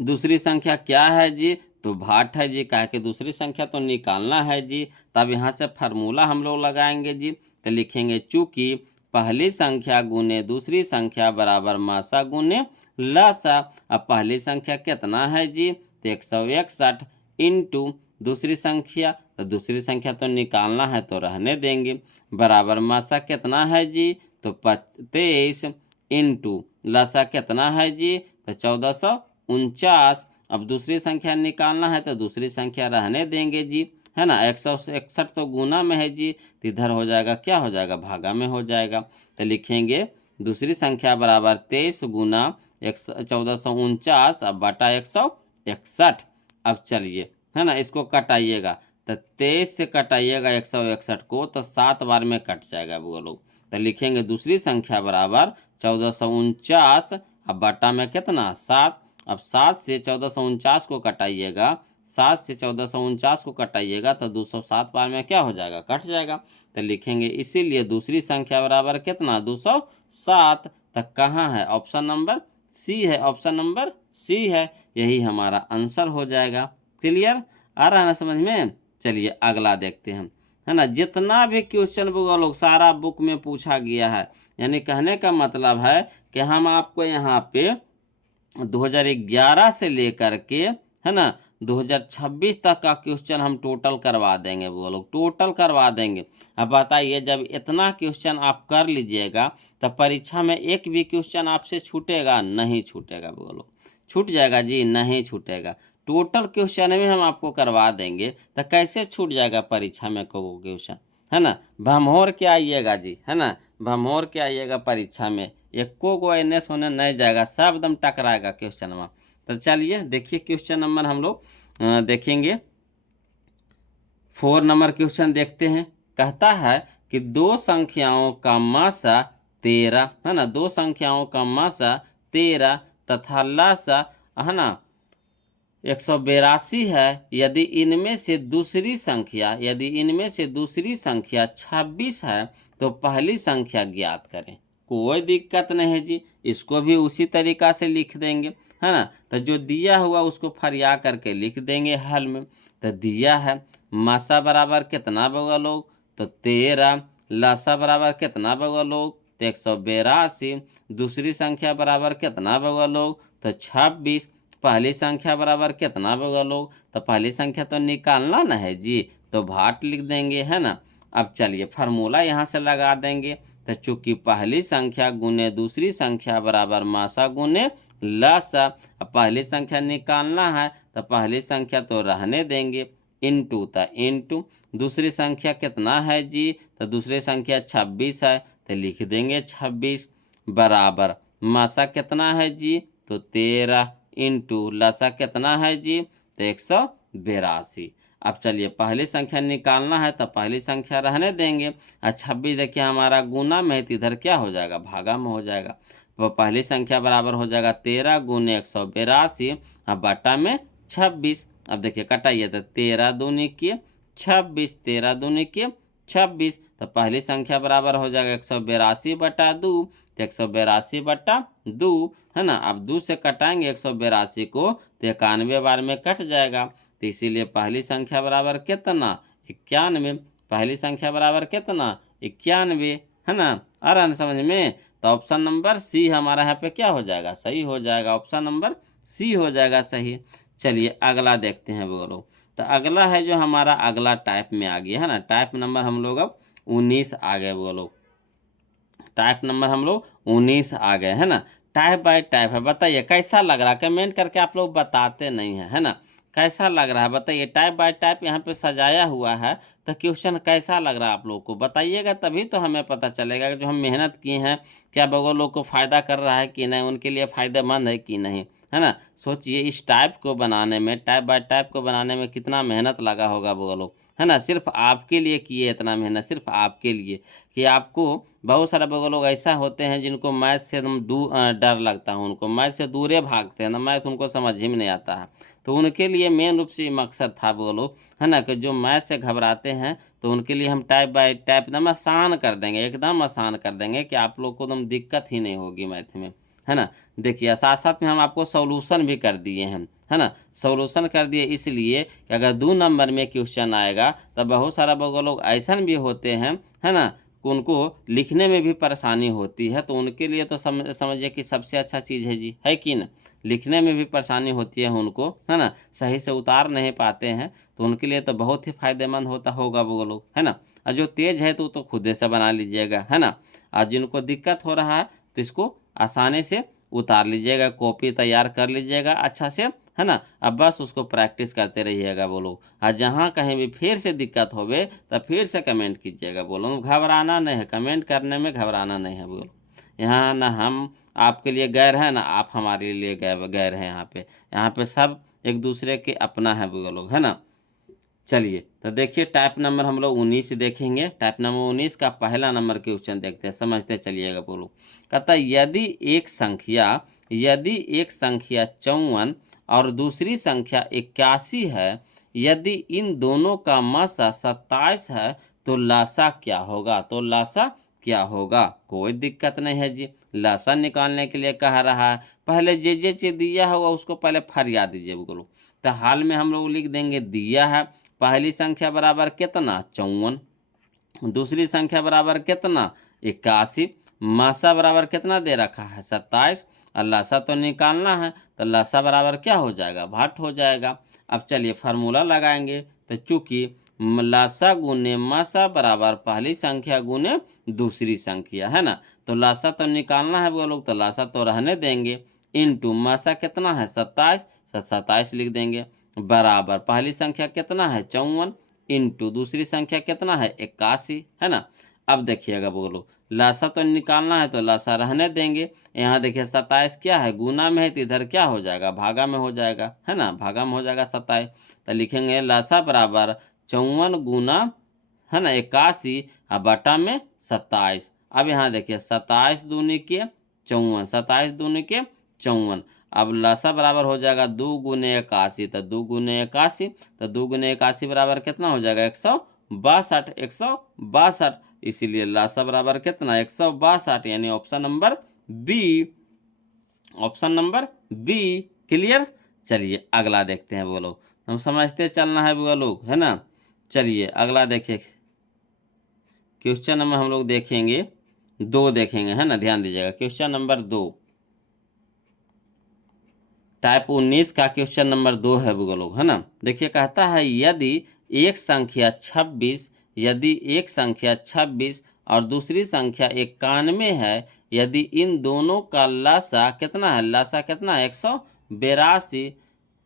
दूसरी संख्या क्या है जी, तो भाट है जी, कह के दूसरी संख्या तो निकालना है जी। तब यहाँ से फार्मूला हम लोग लगाएंगे जी, तो लिखेंगे चूंकि पहली संख्या गुने दूसरी संख्या बराबर मासा गुने लासा। अब पहली संख्या कितना है जी, तो 161 इंटू दूसरी संख्या, तो दूसरी संख्या तो निकालना है तो रहने देंगे, बराबर मासा कितना है जी, तो 23 इंटू लासा कितना है जी, तो 1449। अब दूसरी संख्या निकालना है तो दूसरी संख्या रहने देंगे जी, है ना। 161 तो गुना में है जी, तो इधर हो जाएगा क्या हो जाएगा, भागा में हो जाएगा। तो लिखेंगे दूसरी संख्या बराबर 23 गुना 1449 अब बटा 161। अब चलिए, है ना, इसको कटाइएगा तो 23 से कटाइएगा 161 को तो 7 बार में कट जाएगा वो लोग। तो लिखेंगे दूसरी संख्या बराबर 1449 अब बटा में कितना 7। अब 7 से 1449 को कटाइएगा, 7 से 1449 को कटाइएगा तो 207 बार में क्या हो जाएगा, कट जाएगा। तो लिखेंगे इसीलिए दूसरी संख्या बराबर कितना 207। तक कहाँ है, ऑप्शन नंबर सी है, ऑप्शन नंबर सी है, यही हमारा आंसर हो जाएगा। क्लियर आ रहा है ना समझ में। चलिए अगला देखते हैं, है ना। जितना भी क्वेश्चन बुक लोग सारा बुक में पूछा गया है, यानी कहने का मतलब है कि हम आपको यहाँ पे 2011 से लेकर के, है ना, 2026 तक का क्वेश्चन हम टोटल करवा देंगे, वो लोग टोटल करवा देंगे। अब बताइए जब इतना क्वेश्चन आप कर लीजिएगा तब परीक्षा में एक भी क्वेश्चन आपसे छूटेगा, नहीं छूटेगा, वो लोग छूट जाएगा जी, नहीं छूटेगा। टोटल क्वेश्चन में हम आपको करवा देंगे तो कैसे छूट जाएगा परीक्षा में को क्वेश्चन, है ना। भमोर के आइएगा जी, है ना, भमोर के आइएगा परीक्षा में, एको को एनएस होने नहीं जाएगा, सब एकदम टकराएगा क्वेश्चन में। तो चलिए देखिए क्वेश्चन नंबर हम लोग देखेंगे 4 नंबर क्वेश्चन देखते हैं। कहता है कि दो संख्याओं का मासा 13, है ना, दो संख्याओं का मासा 13 तथा लासा, है ना, 182 है। यदि इनमें से दूसरी संख्या 26 है तो पहली संख्या ज्ञात करें। कोई दिक्कत नहीं है जी, इसको भी उसी तरीका से लिख देंगे, है ना। तो जो दिया हुआ उसको फरिया करके लिख देंगे हल में। तो दिया है मासा बराबर कितना बगा लोग, तो 13, लासा बराबर कितना बगा लोग, तो 182, दूसरी संख्या बराबर कितना बगा लोग, तो 26, पहली संख्या बराबर कितना बगा लोग, तो पहली संख्या तो निकालना ना है जी, तो भाट लिख देंगे, है ना। अब चलिए फार्मूला यहाँ से लगा देंगे। तो चूंकि पहली संख्या गुने दूसरी संख्या बराबर मासा गुने लासा, अब पहली संख्या निकालना है तो पहली संख्या तो रहने देंगे, इनटू था इनटू दूसरी संख्या कितना है जी, तो दूसरी संख्या 26 है तो लिख देंगे 26 बराबर मासा कितना है जी, तो 13 इनटू लासा कितना है जी, तो 182। अब चलिए पहली संख्या निकालना है तो पहली संख्या रहने देंगे, और 26 देखिए हमारा गुना में है तो इधर क्या हो जाएगा, भागा में हो जाएगा। तो पहली संख्या बराबर हो जाएगा 13 गुने 182 अब बटा में 26। अब देखिए कटाइए तो 13 दूनी के 26, 13 दूनी के 26, तो पहली संख्या बराबर हो जाएगा 182 बटा 2, तो 182 बटा 2, है ना। अब 2 से कटाएंगे 182 को तो 91 बार में कट जाएगा, तो इसीलिए पहली संख्या बराबर कितना 91, पहली संख्या बराबर कितना 91, है ना। आ रहा है समझ में। तो ऑप्शन नंबर सी हमारा यहाँ पे क्या हो जाएगा, सही हो जाएगा, ऑप्शन नंबर सी हो जाएगा सही। चलिए अगला देखते हैं वो लोग। तो अगला है जो हमारा अगला टाइप में आ गया, है ना, टाइप नंबर हम लोग अब 19 आ गए, वो लोग टाइप नंबर हम लोग 19 आ गए, है ना। टाइप बाय टाइप है, बताइए कैसा लग रहा है, कमेंट करके आप लोग बताते नहीं हैं, है ना। कैसा लग रहा है बताइए, टाइप बाय टाइप यहाँ पे सजाया हुआ है, तो क्वेश्चन कैसा लग रहा है आप लोग को बताइएगा, तभी तो हमें पता चलेगा कि जो हम मेहनत किए हैं क्या वो लोग को फ़ायदा कर रहा है कि नहीं, उनके लिए फ़ायदेमंद है कि नहीं, है ना। सोचिए इस टाइप को बनाने में, टाइप बाय टाइप को बनाने में कितना मेहनत लगा होगा वो लोग, है ना। सिर्फ आपके लिए किए इतना मेहनत, सिर्फ आपके लिए कि आपको बहुत सारे लोग ऐसा होते हैं जिनको मैथ से एकदम डर लगता है, उनको मैथ से दूरे भागते हैं ना, मैथ उनको समझ ही में नहीं आता है। तो उनके लिए मेन रूप से मकसद था वो लोग, है ना, कि जो मैथ से घबराते हैं तो उनके लिए हम टाइप बाय टाइप एकदम आसान कर देंगे, एकदम आसान कर देंगे कि आप लोग को एकदम दिक्कत ही नहीं होगी मैथ में, है ना। देखिए साथ साथ में हम आपको सॉल्यूशन भी कर दिए हैं, है ना। सॉल्यूशन कर दिए इसलिए कि अगर 2 नंबर में क्वेश्चन आएगा तो बहुत सारा लोग ऐसा भी होते हैं, है ना, उनको लिखने में भी परेशानी होती है, तो उनके लिए तो समझिए कि सबसे अच्छा चीज़ है जी, है कि ना। लिखने में भी परेशानी होती है उनको, है ना, सही से उतार नहीं पाते हैं, तो उनके लिए तो बहुत ही फायदेमंद होता होगा वो लोग, है ना। और जो तेज़ है तो खुद से बना लीजिएगा, है ना। और जिनको दिक्कत हो रहा है तो इसको आसानी से उतार लीजिएगा, कॉपी तैयार कर लीजिएगा अच्छा से, है ना। अब बस उसको प्रैक्टिस करते रहिएगा वो लोग, और जहाँ कहीं भी फिर से दिक्कत होवे तो फिर से कमेंट कीजिएगा, बोलो घबराना नहीं है, कमेंट करने में घबराना नहीं है बोलो। यहाँ ना हम आपके लिए गैर हैं ना आप हमारे लिए गैर गैर हैं। यहाँ पे सब एक दूसरे के अपना है वो लोग, है ना। चलिए तो देखिए टाइप नंबर हम लोग 19 देखेंगे। टाइप नंबर 19 का पहला नंबर क्वेश्चन देखते हैं, समझते चलिएगा बोलो। कहता है यदि एक संख्या 54 और दूसरी संख्या 81 है, यदि इन दोनों का मासा 27 है तो लासा क्या होगा। तो लासा क्या होगा, कोई दिक्कत नहीं है जी। लासा निकालने के लिए कह रहा है, पहले जे चीज दिया हुआ उसको पहले फरिया दीजिए बोलो। तो हाल में हम लोग लिख देंगे दिया है पहली संख्या बराबर कितना 54, दूसरी संख्या बराबर कितना 81, मासा बराबर कितना दे रखा है 27, और लासा तो निकालना है तो लासा बराबर क्या हो जाएगा भाट हो जाएगा। अब चलिए फार्मूला लगाएंगे। तो चूंकि लासा गुने मासा बराबर पहली संख्या गुने दूसरी संख्या, है ना। तो लासा तो निकालना है वो लोग, तो लासा तो रहने देंगे, इनटू मासा कितना है 27, 27 लिख देंगे, बराबर पहली संख्या कितना है 54 इंटू दूसरी संख्या कितना है 81, है ना। अब देखिएगा बोलो लासा तो निकालना है तो लासा रहने देंगे। यहाँ देखिए 27 क्या है गुना में है तो इधर क्या हो जाएगा भागा में हो जाएगा, है ना, भागा में हो जाएगा 27। तो लिखेंगे लासा बराबर 54 गुना, है ना 81 और बटा में 27। अब यहाँ देखिए 27 दूनी के 54, 27 दूनी के 54। अब लासा बराबर हो जाएगा 2 गुने 81, तो 2 गुने 81, तो 2 गुने 81 बराबर कितना हो जाएगा 162, 162। इसीलिए लासा बराबर कितना 162, यानी option number B, option number B. Clear. चलिए अगला देखते हैं वो लोग, हम समझते चलना है वो लोग, है ना। चलिए अगला देखिए क्वेश्चन नंबर हम लोग देखेंगे 2 देखेंगे, है ना, ध्यान दीजिएगा। क्वेश्चन नंबर 2 टाइप 19 का क्वेश्चन नंबर 2 है वो लोग, है ना। देखिए कहता है एक संख्या 26 यदि एक संख्या 26 और दूसरी संख्या 91 है, यदि इन दोनों का लासा कितना है, लासा कितना है 182,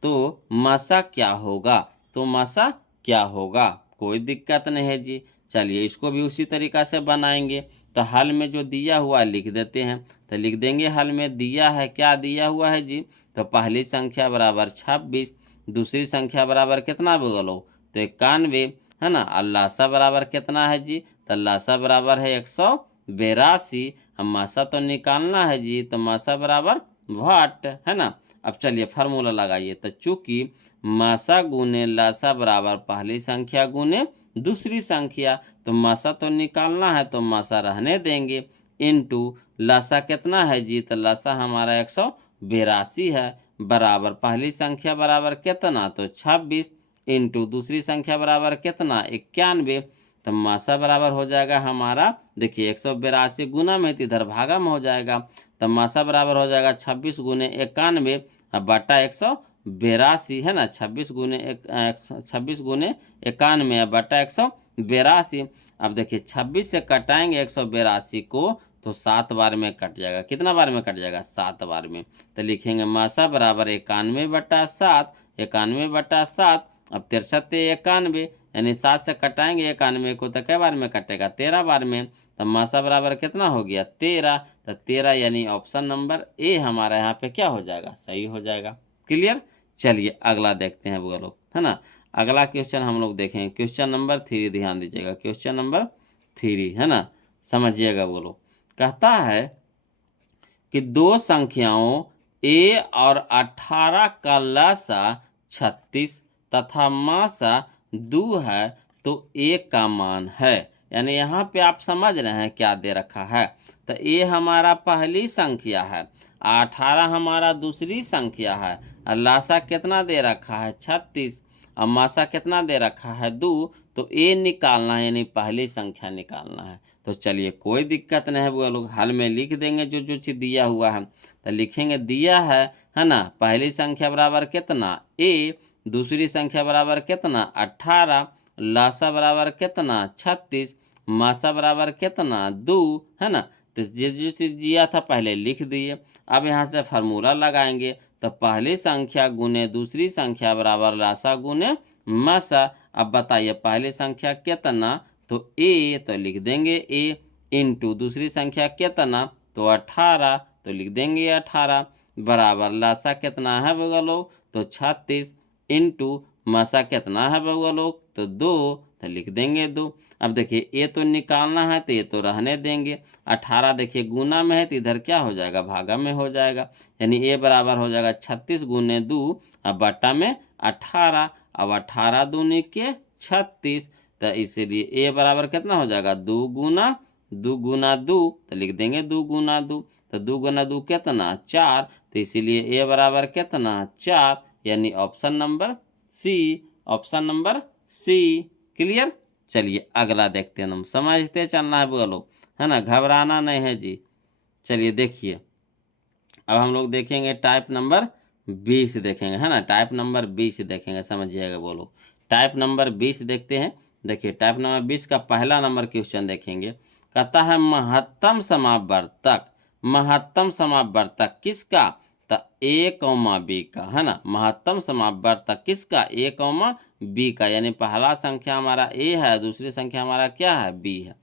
तो मासा क्या होगा। तो मासा क्या होगा, कोई दिक्कत नहीं है जी। चलिए इसको भी उसी तरीका से बनाएंगे। तो हल में जो दिया हुआ लिख देते हैं, तो लिख देंगे हल में दिया है, क्या दिया हुआ है जी। तो पहली संख्या बराबर 26, दूसरी संख्या बराबर कितना बोलो तो 91, है ना। और लासा बराबर कितना है जी, तो लासा बराबर है 182। हम मासा तो निकालना है जी, तो मासा बराबर वाट, है ना। अब चलिए फार्मूला लगाइए। तो चूंकि मासा गुने लासा बराबर पहली संख्या गुने दूसरी संख्या, तो मासा तो निकालना है तो मासा रहने देंगे, इनटू लासा कितना है जी, तो लासा हमारा 182 है, बराबर पहली संख्या बराबर कितना तो 26 इंटू दूसरी संख्या बराबर कितना 91। तो मासा बराबर हो जाएगा हमारा, देखिए 182 गुना में तो इधर भागा में हो जाएगा, तो मासा बराबर हो जाएगा 26 गुने 91 बटा 182, है ना। 26 गुने 91 बटा 182। अब देखिए 26 से कटाएंगे 182 को तो 7 बार में कट जाएगा, कितना बार में कट जाएगा 7 बार में। तो लिखेंगे मासा बराबर 91 बटा 7, 91 बटा 7। अब 63 91, यानी 7 से कटाएंगे 91 को तो कै बार में कटेगा 13 बार में। तो मासा बराबर कितना हो गया 13, तो 13 यानी ऑप्शन नंबर ए हमारा यहाँ पे क्या हो जाएगा सही हो जाएगा। क्लियर। चलिए अगला देखते हैं वो लोग, है ना। अगला क्वेश्चन हम लोग देखेंगे क्वेश्चन नंबर 3, ध्यान दीजिएगा क्वेश्चन नंबर 3, है ना, समझिएगा वो लोग। कहता है कि दो संख्याओं a और 18 का लासा 36 तथा मासा 2 है, तो a का मान है। यानी यहाँ पे आप समझ रहे हैं क्या दे रखा है। तो a हमारा पहली संख्या है, 18 हमारा दूसरी संख्या है, और लासा कितना दे रखा है 36, और मासा कितना दे रखा है 2। तो a निकालना है, यानी पहली संख्या निकालना है। तो चलिए कोई दिक्कत नहीं है, वो लोग हल में लिख देंगे जो जो चीज़ दिया हुआ है। तो लिखेंगे दिया है ना, पहली संख्या बराबर कितना a, दूसरी संख्या बराबर कितना 18, लासा बराबर कितना 36, मासा बराबर कितना 2, है ना। तो ये जो चीज़ दिया था पहले लिख दिए। अब यहाँ से फार्मूला लगाएंगे। तो पहली संख्या गुने दूसरी संख्या बराबर लासा गुने मासा। अब बताइए पहली संख्या कितना, तो a, तो लिख देंगे a, इंटू दूसरी संख्या कितना तो 18, तो लिख देंगे 18 बराबर लासा कितना है बउआ लोग, तो 36 इंटू मासा कितना है बउआ लोग, तो 2, तो लिख देंगे 2। अब देखिए ये तो निकालना है तो ये तो रहने देंगे। 18 देखिए गुना में है तो इधर क्या हो जाएगा, भागा में हो जाएगा, यानी ए बराबर हो जाएगा 36 गुने 2 अब बट्टा में 18। अब 18 दूनी के 36, तो इसीलिए ए बराबर कितना हो जाएगा, 2 गुना 2, तो लिख देंगे 2 गुना 2, तो 2 गुना 2 कितना 4, तो इसीलिए ए बराबर कितना 4, यानी option number C, option number C. Clear. चलिए अगला देखते हैं, हम समझते चलना है बोलो, है ना, घबराना नहीं है जी। चलिए देखिए अब हम लोग देखेंगे टाइप नंबर 20 देखेंगे, है ना, टाइप नंबर 20 देखेंगे, समझिएगा बोलो। टाइप नंबर 20 देखते हैं। देखिए टाइप नंबर 20 का पहला नंबर क्वेश्चन देखेंगे। कहता है महत्तम समावर्तक, महत्तम समावर्तक किसका, तो ए कौमा बी का, है ना, महत्तम समावर्तक किसका, ए कौमा बी का, यानी पहला संख्या हमारा ए है, दूसरी संख्या हमारा क्या है, बी है,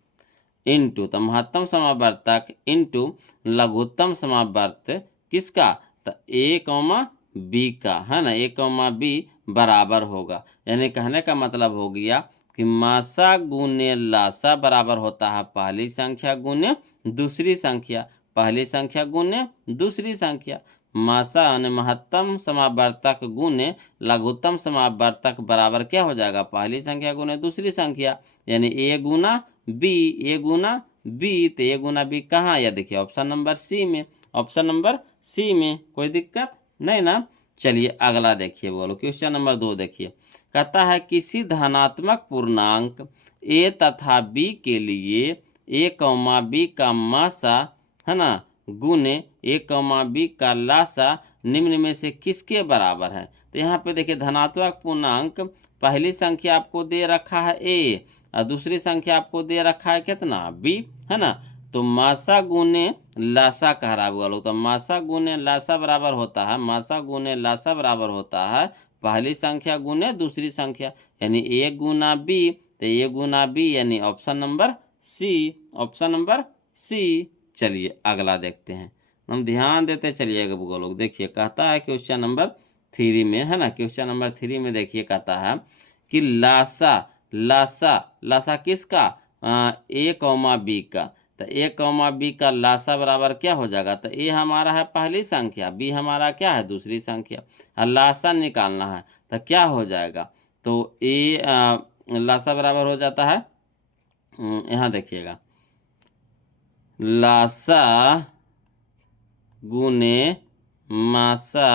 इंटू, तो महत्तम समावर्तक इंटू लघुत्तम समावर्त किसका, तो ए कौमा बी का, है ना, ए कौमा बी बराबर होगा, यानी कहने का मतलब हो गया कि मासा गुने लासा बराबर होता है पहली संख्या गुने दूसरी संख्या, पहली संख्या गुने दूसरी संख्या। मासा यानी महत्तम समावर्तक गुने लघुत्तम समावर्तक बराबर क्या हो जाएगा, पहली संख्या गुने दूसरी संख्या, यानी ए गुना बी, ए गुना बी, तो ए गुना बी कहाँ, या देखिए ऑप्शन नंबर सी में, ऑप्शन नंबर सी में, कोई दिक्कत नहीं ना। चलिए अगला देखिए बोलो, क्वेश्चन नंबर 2 देखिए। कहता है किसी धनात्मक पूर्णांक ए तथा बी के लिए ए कौमा बी का मासा, है ना, गुने ए कौमा बी का लासा निम्न में से किसके बराबर है। तो यहाँ पे देखिए धनात्मक पूर्णांक पहली संख्या आपको दे रखा है ए और दूसरी संख्या आपको दे रखा है कितना, बी, है ना, तो मासा गुने लासा कह रहा है, तो मासा गुने लासा बराबर होता है, मासा गुने लासा बराबर होता है पहली संख्या गुने दूसरी संख्या, यानी ए गुना बी, तो ए गुना बी यानी option number C, option number C. चलिए अगला देखते हैं, हम ध्यान देते चलिएगा वो लोग। देखिए कहता है क्वेश्चन नंबर 3 में, है ना, क्वेश्चन नंबर 3 में देखिए कहता है कि लासा, लासा, लासा किसका, ए कौमा बी का, तो ए कौमा बी का लासा बराबर क्या हो जाएगा, तो ए हमारा है पहली संख्या, बी हमारा क्या है दूसरी संख्या, और लासा निकालना है तो क्या हो जाएगा, तो ए लासा बराबर हो जाता है, यहाँ देखिएगा लासा गुने मासा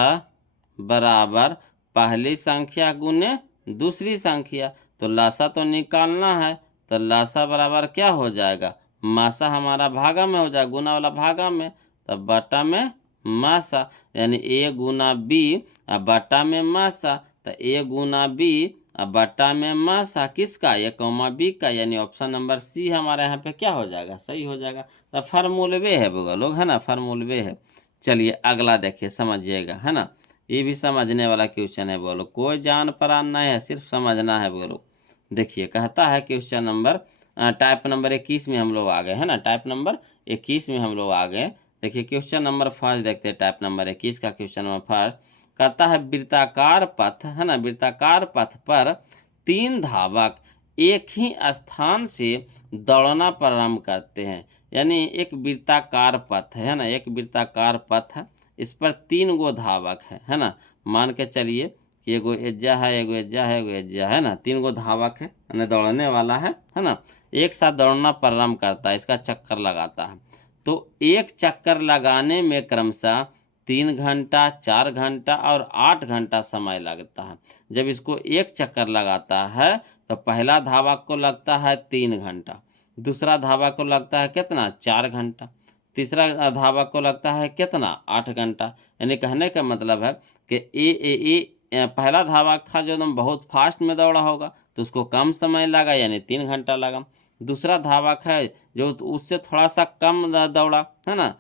बराबर पहली संख्या गुने दूसरी संख्या, तो लासा तो निकालना है, तो लासा बराबर क्या हो जाएगा, मासा हमारा भागा में हो जाएगा, गुना वाला भागा में, तब बटा में मासा, यानी ए गुना बी और बटा में मासा, तो ए गुना बी और बटा में मासा किसका, ए कौमा बी का, यानी ऑप्शन नंबर सी हमारे यहाँ पे क्या हो जाएगा, सही हो जाएगा। तो फार्मूलवे है वो लोग, है ना, फार्मूलवे है। चलिए अगला देखिए समझिएगा, है ना, ये भी समझने वाला क्वेश्चन है बोलो, कोई जान परान नहीं है, सिर्फ समझना है बोलो। देखिए कहता है क्वेश्चन नंबर टाइप नंबर 21 में हम लोग आ गए, है ना, टाइप नंबर 21 में हम लोग आ गए। देखिए क्वेश्चन नंबर फर्स्ट देखते हैं, टाइप नंबर 21 का क्वेश्चन नंबर फर्स्ट कहता है वृत्ताकार पथ, है ना, वृत्ताकार पथ पर 3 धावक एक ही स्थान से दौड़ना प्रारंभ करते हैं, यानी एक वृत्ताकार पथ है ना, एक वृत्ताकार पथ है, इस पर 3 गो धावक है ना, मान के चलिए कि एगो एज्जा है, एगो एज्जा है, एगो एज्जा है ना, 3 गो धावक है यानी दौड़ने वाला है ना, एक साथ दौड़ना प्रारंभ करता है, इसका चक्कर लगाता है, तो एक चक्कर लगाने में क्रमशः 3 घंटा, 4 घंटा और 8 घंटा समय लगता है। जब इसको एक चक्कर लगाता है तो पहला धावक को लगता है 3 घंटा, दूसरा धावक को लगता है कितना 4 घंटा, तीसरा धावक को लगता है कितना 8 घंटा। यानी कहने का मतलब है कि पहला धावक था जो एकदम बहुत फास्ट में दौड़ा होगा तो उसको कम समय लगा यानी 3 घंटा लगा। दूसरा धावक है जो उससे थोड़ा सा कम दौड़ा है ना,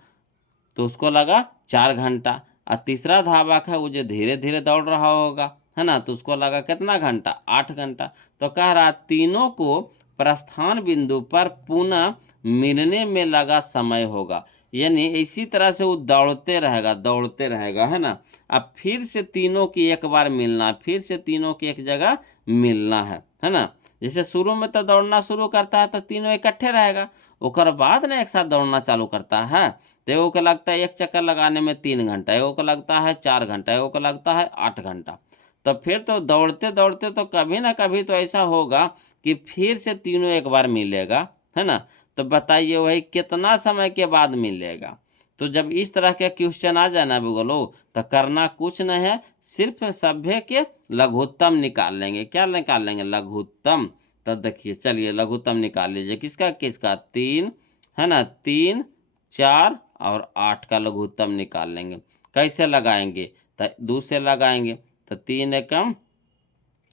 तो उसको लगा 4 घंटा। और तीसरा धावक है वो जो धीरे धीरे दौड़ रहा होगा है ना, तो उसको लगा कितना घंटा 8 घंटा। तो कह रहा तीनों को प्रस्थान बिंदु पर पुनः मिलने में लगा समय होगा, यानी इसी तरह से वो दौड़ते रहेगा, है ना। अब फिर से तीनों की एक बार मिलना, फिर से तीनों की एक जगह मिलना है ना। जैसे शुरू में तो दौड़ना शुरू करता है तो तीनों इकट्ठे रहेगा, ओकर बाद ना एक साथ दौड़ना चालू करता है। तो एगो को लगता है एक चक्कर लगाने में 3 घंटा, एगो को लगता है 4 घंटा, एगो को लगता है 8 घंटा। तो फिर तो दौड़ते दौड़ते तो कभी ना कभी तो ऐसा होगा कि फिर से तीनों एक बार मिलेगा, है ना। तो बताइए वही कितना समय के बाद मिलेगा। तो जब इस तरह के क्वेश्चन आ जाए ना बोलो, तो करना कुछ नहीं है, सिर्फ सभ्य के लघुत्तम निकाल लेंगे। क्या निकाल लेंगे? लघुत्तम। तो देखिए चलिए लघुत्तम निकाल लीजिए, किसका किसका? 3, है ना, 3, 4 और 8 का लघुत्तम निकाल लेंगे। कैसे लगाएंगे? तो 2 से लगाएंगे। तो 3 एकम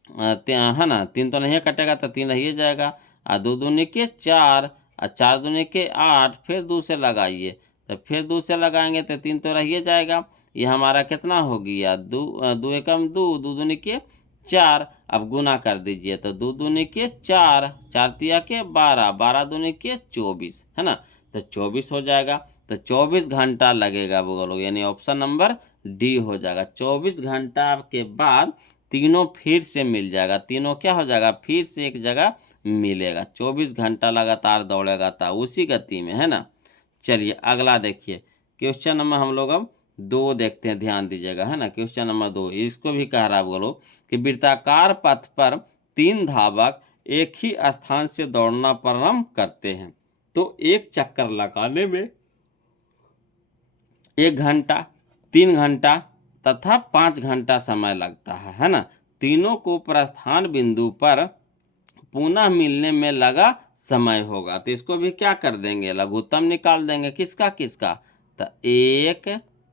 है ना, 3 तो नहीं कटेगा तो 3 रह जाएगा, और 2 दूनी के 4 और 4 दूनी के 8, फिर 2 से लगाइए। तो फिर 2 से लगाएंगे तो 3 तो रह जाएगा। ये हमारा कितना हो गया? 2 एकम 2, 2 दूनी के 4। अब गुना कर दीजिए, तो 2 दूनी के 4, 4 तिया के 12, 12 दूनी के 24, है ना। तो 24 हो जाएगा। तो 24 घंटा लगेगा बोलो, यानी ऑप्शन नंबर डी हो जाएगा। 24 घंटा के बाद तीनों फिर से मिल जाएगा, तीनों क्या हो जाएगा? फिर से एक जगह मिलेगा। 24 घंटा लगातार दौड़ेगा था उसी गति में, है ना। चलिए अगला देखिए, क्वेश्चन नंबर हम लोग अब 2 देखते हैं, ध्यान दीजिएगा, है ना। क्वेश्चन नंबर 2 इसको भी कह रहा बोलो कि वृत्ताकार पथ पर 3 धावक एक ही स्थान से दौड़ना प्रारंभ करते हैं, तो एक चक्कर लगाने में 1 घंटा, 3 घंटा तथा 5 घंटा समय लगता है ना। तीनों को प्रस्थान बिंदु पर पुनः मिलने में लगा समय होगा। तो इसको भी क्या कर देंगे? लघुत्तम निकाल देंगे। किसका किसका? तो 1,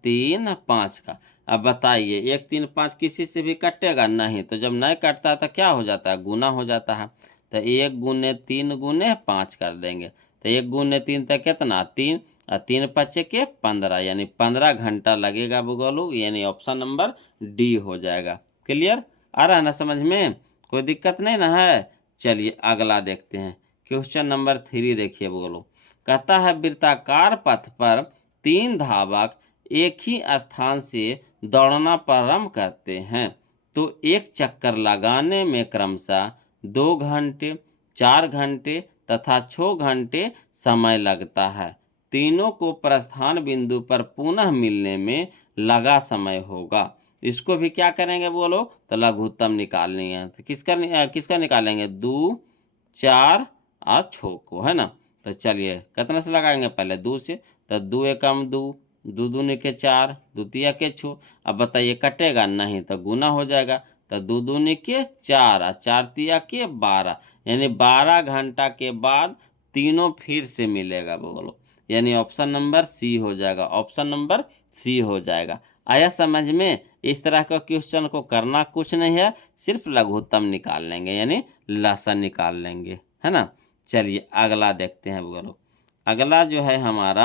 3, 5 का। अब बताइए 1, 3, 5 किसी से भी कटेगा नहीं, तो जब नहीं कटता तो क्या हो जाता है? गुना हो जाता है। तो 1 गुने 3 गुने 5 कर देंगे। तो 1 गुने 3 तो कितना? 3, और 3 पचे के 15, यानी 15 घंटा लगेगा बुगोलू, यानी ऑप्शन नंबर डी हो जाएगा। क्लियर? आ रहा है ना समझ में? कोई दिक्कत नहीं ना है? चलिए अगला देखते हैं, क्वेश्चन नंबर 3 देखिए बोलो। कहता है वृत्ताकार पथ पर 3 धावक एक ही स्थान से दौड़ना प्रारंभ करते हैं, तो एक चक्कर लगाने में क्रमशः 2 घंटे, 4 घंटे तथा 6 घंटे समय लगता है। तीनों को प्रस्थान बिंदु पर पुनः मिलने में लगा समय होगा। इसको भी क्या करेंगे बोलो? तो लघुत्तम निकालनी है। तो किसका निकालेंगे? 2, 4 और 6 को, है ना। तो चलिए कितने से लगाएंगे? पहले 2 से। तो 2 एकम 2, 2 दूनी के 4, 2 तिया के 6। अब बताइए कटेगा नहीं तो गुना हो जाएगा। तो 2 दूनी के 4 और 4 तिया के 12, यानी 12 घंटा के बाद तीनों फिर से मिलेगा बोलो, यानी ऑप्शन नंबर सी हो जाएगा। ऑप्शन नंबर सी हो जाएगा। आया समझ में? इस तरह का क्वेश्चन को करना कुछ नहीं है, सिर्फ लघुत्तम निकाल लेंगे, यानी लसन निकाल लेंगे, है ना। चलिए अगला देखते हैं बोलो। अगला जो है हमारा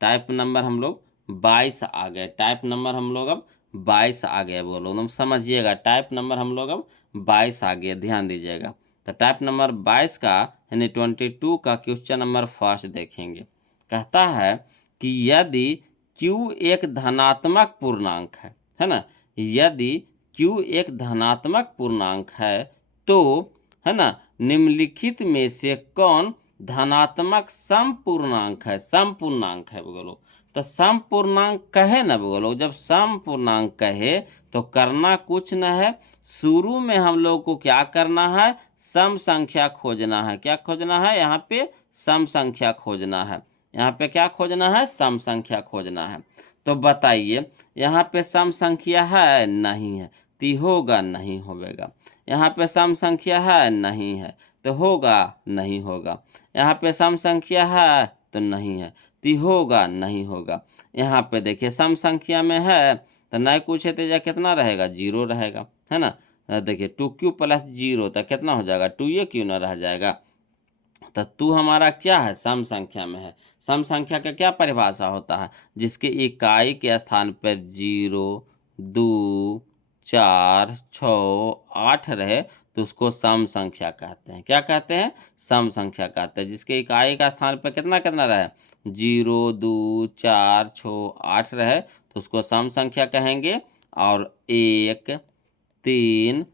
टाइप नंबर हम लोग 22 आ गए। टाइप नंबर हम लोग अब 22 आ गए बोलो, तुम समझिएगा। टाइप नंबर हम लोग अब 22 आ गए, ध्यान दीजिएगा। तो टाइप नंबर 22 का यानी 22 का क्वेश्चन नंबर फर्स्ट देखेंगे। कहता है कि यदि Q एक धनात्मक पूर्णांक है ना, यदि Q एक धनात्मक पूर्णांक है तो, है ना, निम्नलिखित में से कौन धनात्मक समपूर्णांक है? समपूर्णांक है बोलो। तो समपूर्णांक कहे ना बोलो, जब समपूर्णांक कहे तो करना कुछ न है, शुरू में हम लोग को क्या करना है? सम संख्या खोजना है। क्या खोजना है? यहाँ पे सम संख्या खोजना है। यहाँ पे क्या खोजना है? सम संख्या खोजना है। तो बताइए यहाँ पे सम संख्या है? नहीं है, तो होगा नहीं होगा। यहाँ पे सम संख्या है? नहीं है, तो होगा नहीं होगा। यहाँ पे सम संख्या है तो नहीं है, तो होगा नहीं होगा। यहाँ पे देखिए सम संख्या में है तो नहीं कुछ है तो कितना रहेगा? 0 रहेगा, है ना। देखिए 2Q + 0 तो कितना हो जाएगा? 2A क्यों ना रह जाएगा। तो 2 हमारा क्या है? सम संख्या में है। सम संख्या का क्या परिभाषा होता है? जिसके इकाई के स्थान पर 0, 2, 4, 6, 8 रहे तो उसको सम संख्या कहते हैं। क्या कहते हैं? सम संख्या कहते हैं। जिसके इकाई का स्थान पे कितना कितना रहे, 0, 2, 4, 6, 8 रहे तो उसको सम संख्या कहेंगे। और 1, 3,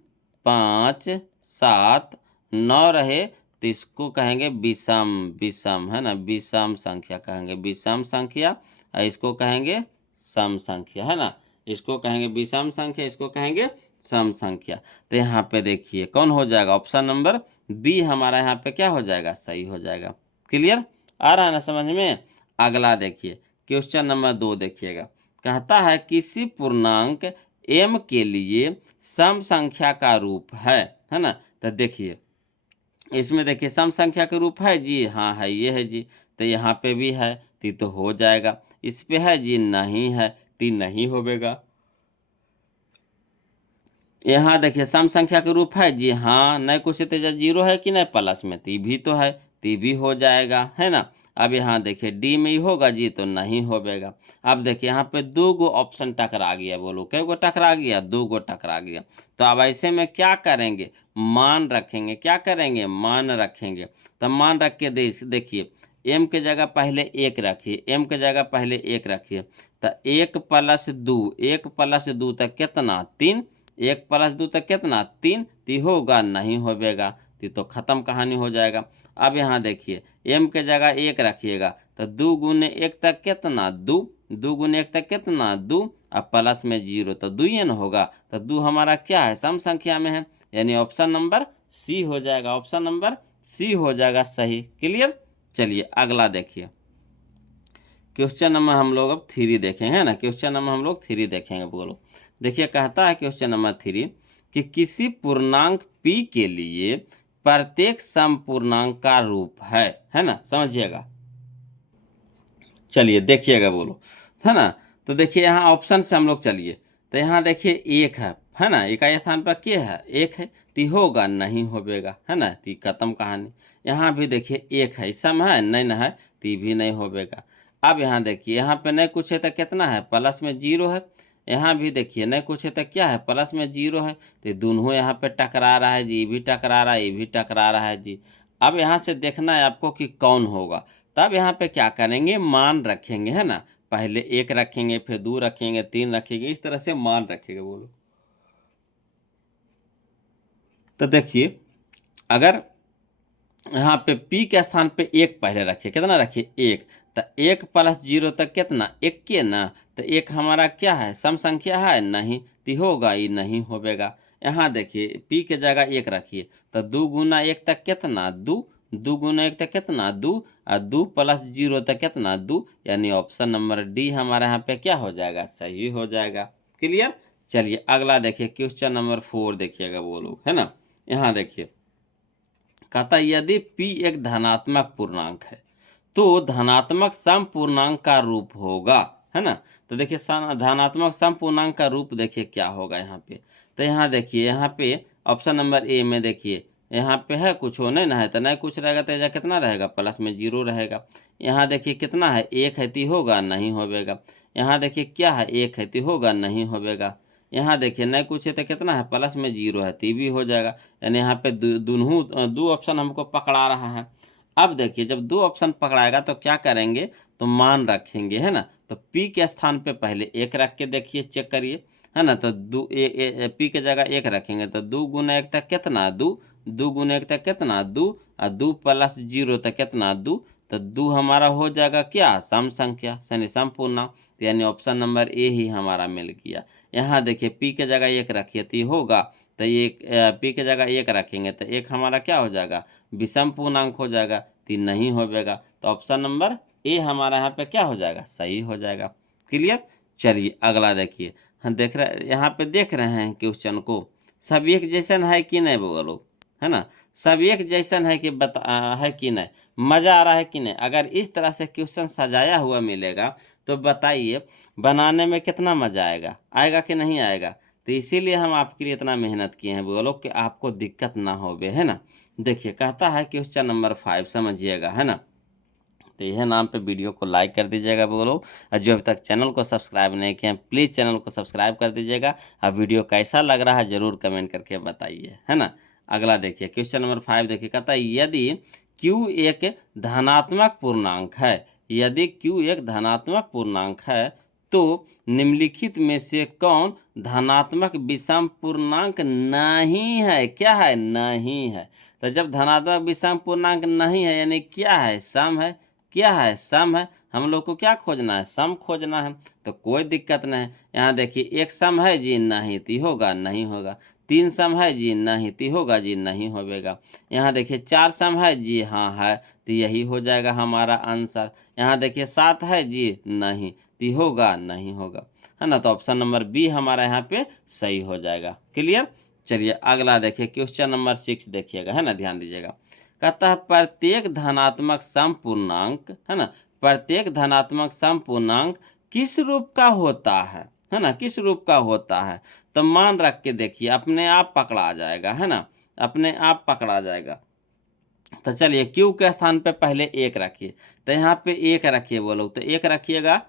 5, 7, 9 रहे तो इसको कहेंगे विषम। विषम है ना, विषम संख्या कहेंगे, विषम संख्या। और इसको कहेंगे सम संख्या, है ना। इसको कहेंगे विषम संख्या, इसको कहेंगे सम संख्या। तो यहाँ पे देखिए कौन हो जाएगा, ऑप्शन नंबर बी हमारा यहाँ पे क्या हो जाएगा, सही हो जाएगा। क्लियर, आ रहा है ना समझ में। अगला देखिए क्वेश्चन नंबर 2 देखिएगा। कहता है किसी पूर्णांक m के लिए सम संख्या का रूप है ना। तो देखिए इसमें देखिए सम संख्या के रूप है जी, हाँ है, ये है जी। तो यहाँ पे भी है तो हो जाएगा। इस पे है जी, नहीं है तो नहीं होगा। यहाँ देखिए सम संख्या के रूप है जी, हाँ, नहीं कुछ तेजा 0 है कि नहीं, प्लस में ती भी तो है, ती भी हो जाएगा, है ना। अब यहाँ देखिए डी में ही होगा जी, तो नहीं होगा। अब देखिए यहाँ पे 2 गो ऑप्शन टकरा गया, बोलो कै गो टकरा गया, 2 गो टकरा गया। तो अब ऐसे में क्या करेंगे, मान रखेंगे। क्या करेंगे, मान रखेंगे। तो मान रख के देखिए m के जगह पहले 1 रखिए, m के जगह पहले 1 रखिए। तो 1 + 2, 1 + 2 तक कितना, 3, 1 + 2 तक कितना, 3, ती होगा, नहीं होगा, ती तो खत्म कहानी हो जाएगा। अब यहाँ देखिए m के जगह 1 रखिएगा तो 2 गुने 1 तक कितना, 2, 2 गुने 1 तक कितना, 2, अब प्लस में 0 तो 2 ही न होगा। तो 2 हमारा क्या है, सम संख्या में है, यानी ऑप्शन नंबर सी हो जाएगा। ऑप्शन नंबर सी हो जाएगा सही। क्लियर, चलिए अगला देखिए क्वेश्चन नंबर हम लोग अब 3 देखेंगे, है ना। क्वेश्चन नंबर हम लोग 3 देखेंगे। बोलो देखिए कहता है क्वेश्चन नंबर 3 कि किसी पूर्णांक p के लिए प्रत्येक सम पूर्णांक का रूप है ना, समझिएगा। चलिए देखिएगा, बोलो, है ना। तो देखिए यहाँ ऑप्शन से हम लोग चलिए। तो यहाँ देखिए 1 है ना, इकाई स्थान पर क्या है, 1 है, ती होगा, नहीं होगा, है ना, ती खत्म कहानी। यहाँ भी देखिए 1 है, सम है, नहीं ना है, ती भी नहीं होगा। अब यहाँ देखिए यहाँ पे नहीं कुछ है तो कितना है, प्लस में 0 है। यहाँ भी देखिए नहीं कुछ है तो क्या है, प्लस में 0 है। तो दोनों यहाँ पे टकरा रहा है जी, ये भी टकरा रहा है, ये भी टकरा रहा है जी। अब यहाँ से देखना है आपको कि कौन होगा। तब यहाँ पे क्या करेंगे, मान रखेंगे, है ना। पहले 1 रखेंगे, फिर 2 रखेंगे, 3 रखेंगे, इस तरह से मान रखेंगे। बोलो तो देखिए अगर यहाँ पे p के स्थान पे 1 पहले रखिए, कितना रखिए, 1। तो 1 + 0 तक कितना, 1 के ना। तो 1 हमारा क्या है, सम संख्या है, नहीं, तो होगा, ये नहीं होगा। यहाँ देखिए p के जगह 1 रखिए। तो 2 गुना 1 तक कितना, 2, 2 गुना 1 तक कितना, 2, और 2 + 0 तक कितना, 2, यानी ऑप्शन नंबर डी हमारा यहाँ पे क्या हो जाएगा, सही हो जाएगा। क्लियर, चलिए अगला देखिए क्वेश्चन नंबर 4 देखिएगा। बोलो, है ना। यहाँ देखिए कहता यदि p एक धनात्मक पूर्णांक है तो धनात्मक सम पूर्णांक का रूप होगा, है ना। तो देखिए धनात्मक सम पूर्णांक का रूप देखिए क्या होगा यहाँ पे। तो यहाँ देखिए यहाँ पे ऑप्शन नंबर ए में देखिए यहाँ पे है कुछ हो नहीं ना है, तो नहीं कुछ रहेगा तो यह कितना रहेगा, प्लस में 0 रहेगा। यहाँ देखिए कितना है, 1 है तो होगा, नहीं होगा। यहाँ देखिए क्या है, 1 है तो होगा, नहीं होगा। यहाँ देखिए नहीं कुछ है तो कितना है, प्लस में 0 है तो भी हो जाएगा। यानी यहाँ पे दोनों 2 ऑप्शन हमको पकड़ा रहा है। अब देखिए जब 2 ऑप्शन पकड़ाएगा तो क्या करेंगे, तो मान रखेंगे, है ना। तो p के स्थान पे पहले 1 रख के देखिए, चेक करिए, है ना। तो p के जगह 1 रखेंगे तो 2 गुना 1 तक कितना, 2, 2 गुना 1 तक कितना, 2, और 2 + 0 तक कितना, 2। तो 2 हमारा हो जाएगा क्या, सम संख्या, यानी सम पूर्णांक। यानी ऑप्शन नंबर ए ही हमारा मिल गया। यहाँ देखिए p के जगह 1 रखिए तो होगा, तो एक p के जगह 1 रखेंगे तो 1 हमारा क्या हो जाएगा, विषम पूर्णांक हो जाएगा, तो नहीं होगा। तो ऑप्शन नंबर ए हमारा यहाँ पे क्या हो जाएगा, सही हो जाएगा। क्लियर, चलिए अगला देखिए। हम देख रहे यहाँ पे देख रहे हैं क्वेश्चन को, सब एक जैसन है कि नहीं, बोलो, है ना। सब एक जैसन है कि है कि नहीं, मज़ा आ रहा है कि नहीं। अगर इस तरह से क्वेश्चन सजाया हुआ मिलेगा तो बताइए बनाने में कितना मज़ा आएगा, आएगा कि नहीं आएगा। तो इसीलिए हम आपके लिए इतना मेहनत किए हैं, बोलो कि आपको दिक्कत ना हो, है ना। देखिए कहता है क्वेश्चन नंबर 5, समझिएगा, है ना। तो यह नाम पे वीडियो को लाइक कर दीजिएगा, बोलो। और जो अभी तक चैनल को सब्सक्राइब नहीं किए हैं प्लीज़ चैनल को सब्सक्राइब कर दीजिएगा। और वीडियो कैसा लग रहा है ज़रूर कमेंट करके बताइए, है ना। अगला देखिए क्वेश्चन नंबर 5 देखिए, कहता है यदि q एक धनात्मक पूर्णांक है, यदि q एक धनात्मक पूर्णांक है तो निम्नलिखित में से कौन धनात्मक विषम पूर्णांक नहीं है? क्या है? नहीं है। तो जब धनात्मक विषम पूर्णांक नहीं है यानी क्या है? सम है। क्या है? सम है। हम लोग को क्या खोजना है? सम खोजना है। तो कोई दिक्कत नहीं। यहाँ देखिए एक सम है जी, नहीं ती होगा, नहीं होगा। 3 सम है जी, नहीं ती होगा जी, नहीं होगा। यहाँ देखिए 4 सम है जी, हाँ है, तो यही हो जाएगा हमारा आंसर। यहाँ देखिए 7 है जी, नहीं ती होगा, नहीं होगा, है ना। तो ऑप्शन नंबर बी हमारा यहाँ पे सही हो जाएगा। क्लियर। चलिए अगला देखिए क्वेश्चन नंबर 6 देखिएगा, है ना, ध्यान दीजिएगा। कहता है प्रत्येक धनात्मक समपूर्णांक, है ना, प्रत्येक धनात्मक समपूर्णांक किस रूप का होता है ना, किस रूप का होता है। तो मान रख के देखिए, अपने आप पकड़ा जाएगा, है ना, अपने आप पकड़ा जाएगा। तो चलिए क्यू के स्थान पे पहले 1 रखिए, तो यहाँ पे 1 रखिए वो लोग, तो 1 रखिएगा।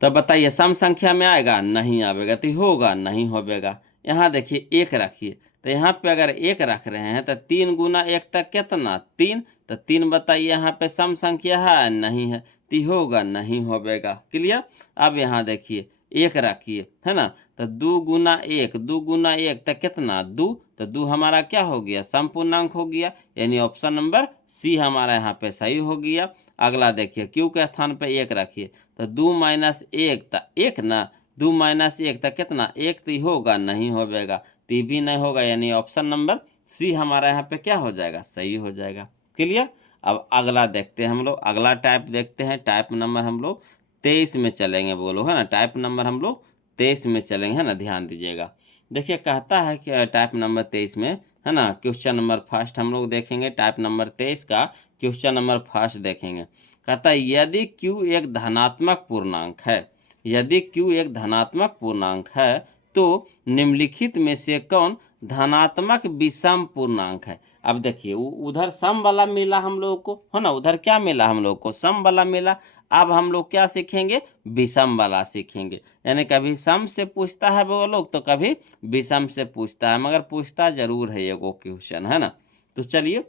तो बताइए सम संख्या में आएगा? नहीं आवेगा, तो होगा, नहीं होगा। यहाँ देखिए 1 रखिए, तो यहाँ पे अगर 1 रख रहे हैं तो 3 गुना 1 तक कितना? 3। तो 3 बताइए यहाँ पे सम संख्या है? नहीं है, तो होगा, नहीं होगा। क्लियर। अब यहाँ देखिए 1 रखिए, है ना, तो 2 गुना 1, 2 गुना 1 तक कितना? 2। तो 2 हमारा क्या हो गया? समपूर्णांक हो गया, यानी ऑप्शन नंबर सी हमारा यहाँ पे सही हो गया। अगला देखिए क्यू के स्थान पे 1 रखिए, तो 2 माइनस 1 तक 1 ना, 2 माइनस 1 तक कितना? 1, तो होगा, नहीं होगा, तो भी नहीं होगा, यानी ऑप्शन नंबर सी हमारा यहाँ पे क्या हो जाएगा? सही हो जाएगा। क्लियर। अब अगला देखते हैं हम लोग, अगला टाइप देखते हैं। टाइप नंबर हम लोग 23 में चलेंगे, बोलो, है ना, टाइप नंबर हम लोग 23 में चलेंगे, है ना, ध्यान दीजिएगा। देखिए कहता है कि टाइप नंबर 23 में, है ना, क्वेश्चन नंबर फर्स्ट हम लोग देखेंगे। टाइप नंबर 23 का क्वेश्चन नंबर फर्स्ट देखेंगे। कहता है यदि q एक धनात्मक पूर्णांक है, यदि q एक धनात्मक पूर्णांक है तो निम्नलिखित में से कौन धनात्मक विषम पूर्णांक है। अब देखिए उधर सम वाला मिला हम लोग को, है ना, उधर क्या मिला हम लोग को? सम वाला मिला। अब हम लोग क्या सीखेंगे? विषम वाला सीखेंगे। यानी कभी सम से पूछता है वो लोग, तो कभी विषम से पूछता है, मगर पूछता जरूर है ये वो क्वेश्चन, है ना। तो चलिए,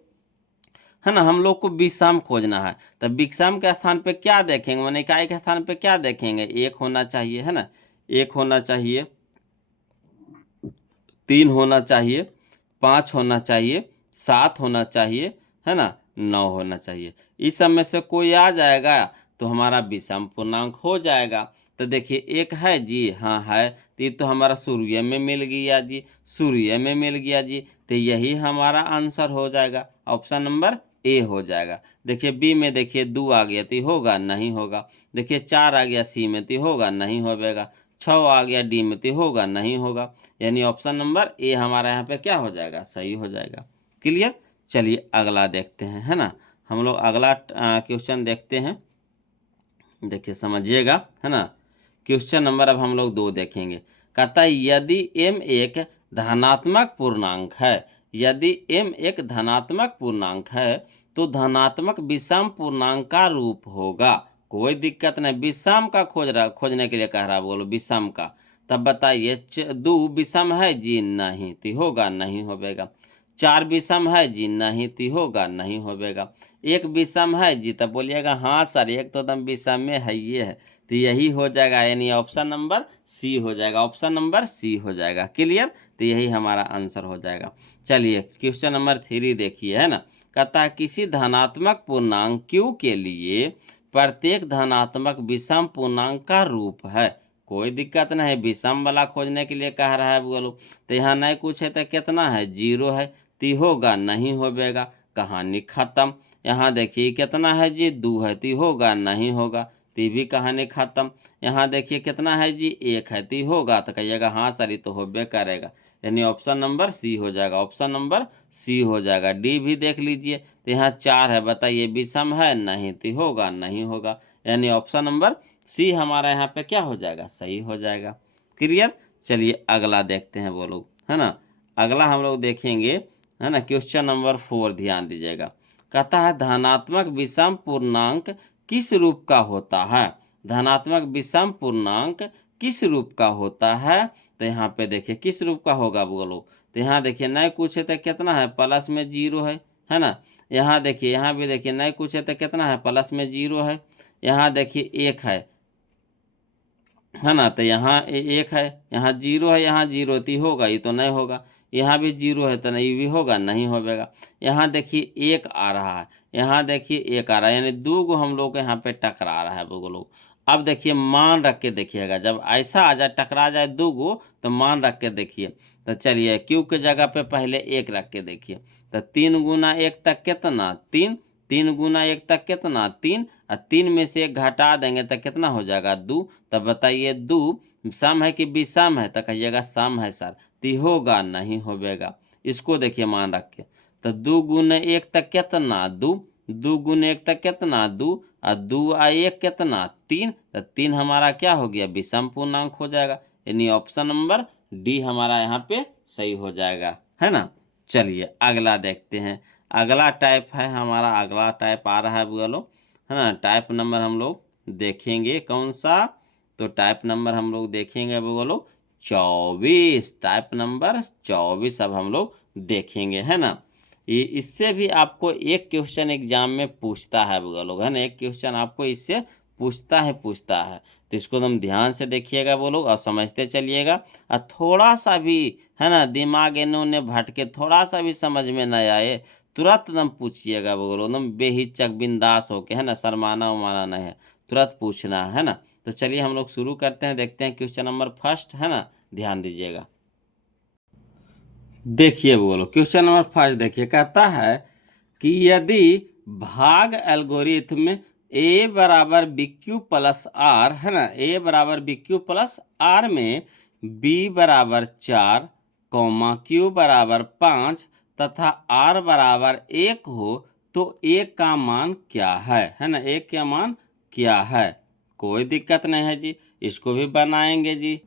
है ना, हम लोग को विषम खोजना है, तो विषम के स्थान पे क्या देखेंगे? माने इकाई के स्थान पे क्या देखेंगे? 1 होना चाहिए, है ना, 1 होना चाहिए, 3 होना चाहिए, 5 होना चाहिए, 7 होना चाहिए, है ना, 9 होना चाहिए। इस सब में से कोई आ जाएगा तो हमारा विषम पूर्णांक हो जाएगा। तो देखिए 1 है जी, हाँ है, तो ये तो हमारा सूर्य में मिल गया जी, सूर्य में मिल गया जी, तो यही हमारा आंसर हो जाएगा, ऑप्शन नंबर ए हो जाएगा। देखिए बी में देखिए 2 आ गया तो होगा, नहीं होगा। देखिए 4 आ गया सी में तो होगा, नहीं होगा। 6 आ गया डी में तो होगा, नहीं होगा, यानी ऑप्शन नंबर ए हमारा यहाँ पे क्या हो जाएगा? सही हो जाएगा। क्लियर। चलिए अगला देखते हैं, है ना, हम लोग अगला क्वेश्चन देखते हैं। देखिए समझिएगा, है ना। क्वेश्चन नंबर अब हम लोग 2 देखेंगे। कहता है यदि m एक धनात्मक पूर्णांक है, यदि m एक धनात्मक पूर्णांक है तो धनात्मक विषम पूर्णांक का रूप होगा। कोई दिक्कत नहीं, विषम का खोजने के लिए कह रहा, बोलो विषम का। तब बताइए 2 विषम है जी, नहीं, तो होगा, नहीं होगा। 4 विषम है जी, नहीं, तो होगा, नहीं होगा। 1 विषम है जी, तब बोलिएगा हाँ सर 1 तो एकदम विषम में है, ये है, तो यही हो जाएगा, यानी ऑप्शन नंबर सी हो जाएगा, ऑप्शन नंबर सी हो जाएगा। क्लियर। तो यही हमारा आंसर हो जाएगा। चलिए क्वेश्चन नंबर 3 देखिए, है ना। कहता है किसी धनात्मक पूर्णांक q के लिए प्रत्येक धनात्मक विषम पूर्णांक का रूप है। कोई दिक्कत नहीं, विषम वाला खोजने के लिए कह रहा है बोलो, तो यहाँ नहीं कुछ है, तो कितना है? 0 है, तो होगा, नहीं होगा, कहानी खत्म। यहाँ देखिए कितना है जी? 2 है, तो होगा, नहीं होगा, तो भी कहानी खत्म। यहाँ देखिए कितना है जी? 1 है, तो होगा, तो कहिएगा हाँ सर ये तो होबे करेगा, यानी ऑप्शन नंबर सी हो जाएगा, ऑप्शन नंबर सी हो जाएगा। डी भी देख लीजिए, तो यहाँ 4 है, बताइए विषम है? नहीं, तो होगा, नहीं होगा, यानी ऑप्शन नंबर सी हमारा यहाँ पे क्या हो जाएगा? सही हो जाएगा। क्लियर। चलिए अगला देखते हैं वो लोग, है ना। अगला हम लोग देखेंगे, है ना, क्वेश्चन नंबर 4 ध्यान दीजिएगा। कहता है धनात्मक विषम पूर्णांक किस रूप का होता है? धनात्मक विषम पूर्णांक किस रूप का होता है, तो यहाँ पे देखिए किस रूप का होगा बोलो। तो यहाँ देखिए नहीं कुछ है तो कितना है, प्लस में 0 है ना। यहाँ देखिए, यहाँ भी देखिए नहीं कुछ है तो कितना है, प्लस में 0 है। यहाँ देखिए 1 है ना, तो यहाँ 1 है, यहाँ 0 है, यहाँ 0 तो होगा, ये तो नहीं होगा। यहाँ भी 0 है तो नहीं भी होगा, नहीं होगा। यहाँ देखिए 1 आ रहा है, यहाँ देखिए 1 आ रहा है, यानी दो गो हम लोग के यहाँ पे टकरा रहा है बोलो। अब देखिए मान रख के देखिएगा, जब ऐसा आ जाए टकरा जाए दो गो तो मान रख के देखिए। तो चलिए क्यू के जगह पे पहले 1 रख के देखिए। तो 3 गुना 1 तक कितना, 3। 3 गुना 1 तक कितना, 3। और 3 में से 1 घटा देंगे तो कितना हो जाएगा, 2। तब बताइए 2 सम है कि विषम है, तो कहिएगा सम है सर। तो होगा नहीं होगा। इसको देखिए मान रख के। तो 2 गुने 1 तक कितना, 2। 2 गुने 1 तक कितना, 2। और 2 और 1 कितना, 3। तो 3 हमारा क्या हो गया, विषम पूर्णांक हो जाएगा। यानी ऑप्शन नंबर डी हमारा यहाँ पे सही हो जाएगा, है ना। चलिए अगला देखते हैं। अगला टाइप है हमारा, अगला टाइप आ रहा है बोलो, है ना। टाइप नंबर हम लोग देखेंगे कौन सा, तो टाइप नंबर हम लोग देखेंगे बोलो 24। टाइप नंबर 24 अब हम लोग देखेंगे, है ना। ये इससे भी आपको एक क्वेश्चन एग्जाम में पूछता है बोलो, है ना। एक क्वेश्चन आपको इससे पूछता है। तो इसको तुम ध्यान से देखिएगा बोलो और समझते चलिएगा। और थोड़ा सा भी, है ना, दिमाग इन्होंने भटके, थोड़ा सा भी समझ में न आए, तुरंत एकदम पूछिएगा बोलो, एकदम बेहिचक बिंदास होके, है ना। शर्माना उमाना नहीं है, तुरंत पूछना है ना। तो चलिए हम लोग शुरू करते हैं, देखते हैं क्वेश्चन नंबर फर्स्ट, है ना। ध्यान दीजिएगा, देखिए बोलो क्वेश्चन नंबर फर्स्ट देखिए, कहता है कि यदि भाग एल्गोरिथम ए बराबर बी क्यू प्लस आर, है ना, ए बराबर बी क्यू प्लस आर में बी बराबर 4, क्यू बराबर 5 तथा आर बराबर 1 हो तो ए का मान क्या है ना। ए का मान क्या है, कोई दिक्कत नहीं है जी, इसको भी बनाएंगे जी,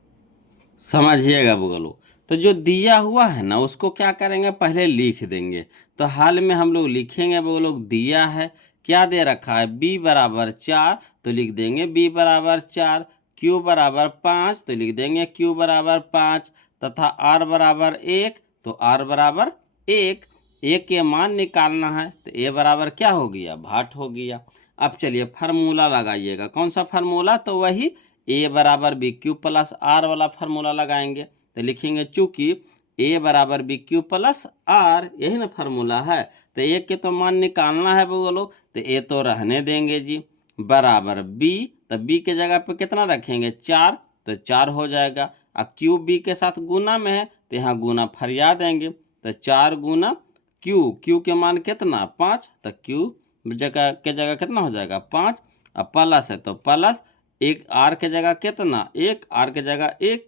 समझिएगा बोलो। तो जो दिया हुआ है ना उसको क्या करेंगे, पहले लिख देंगे। तो हाल में हम लोग लिखेंगे बोलो, दिया है क्या दे रखा है, b बराबर 4, तो लिख देंगे b बराबर 4। q बराबर 5, तो लिख देंगे q बराबर 5 तथा r बराबर 1, तो r बराबर 1। ए के मान निकालना है, तो ए बराबर क्या हो गया, भाट हो गया। अब चलिए फार्मूला लगाइएगा, कौन सा फार्मूला, तो वही ए बराबर बी क्यू प्लस आर वाला फार्मूला लगाएंगे। तो लिखेंगे चूंकि ए बराबर बी क्यू प्लस आर, यही ना फार्मूला है। तो ए के तो मान निकालना है बोलो, तो ए तो रहने देंगे जी, बराबर बी, तो बी के जगह पे कितना रखेंगे, 4, तो 4 हो जाएगा। और क्यू बी के साथ गुना में है तो यहाँ गुना फरिया देंगे, तो 4 गुना क्यू, क्यू के मान कितना 5, तो क्यू जगह के जगह कितना हो जाएगा 5, और प्लस है तो प्लस, एक आर के जगह कितना, 1, आर के जगह 1,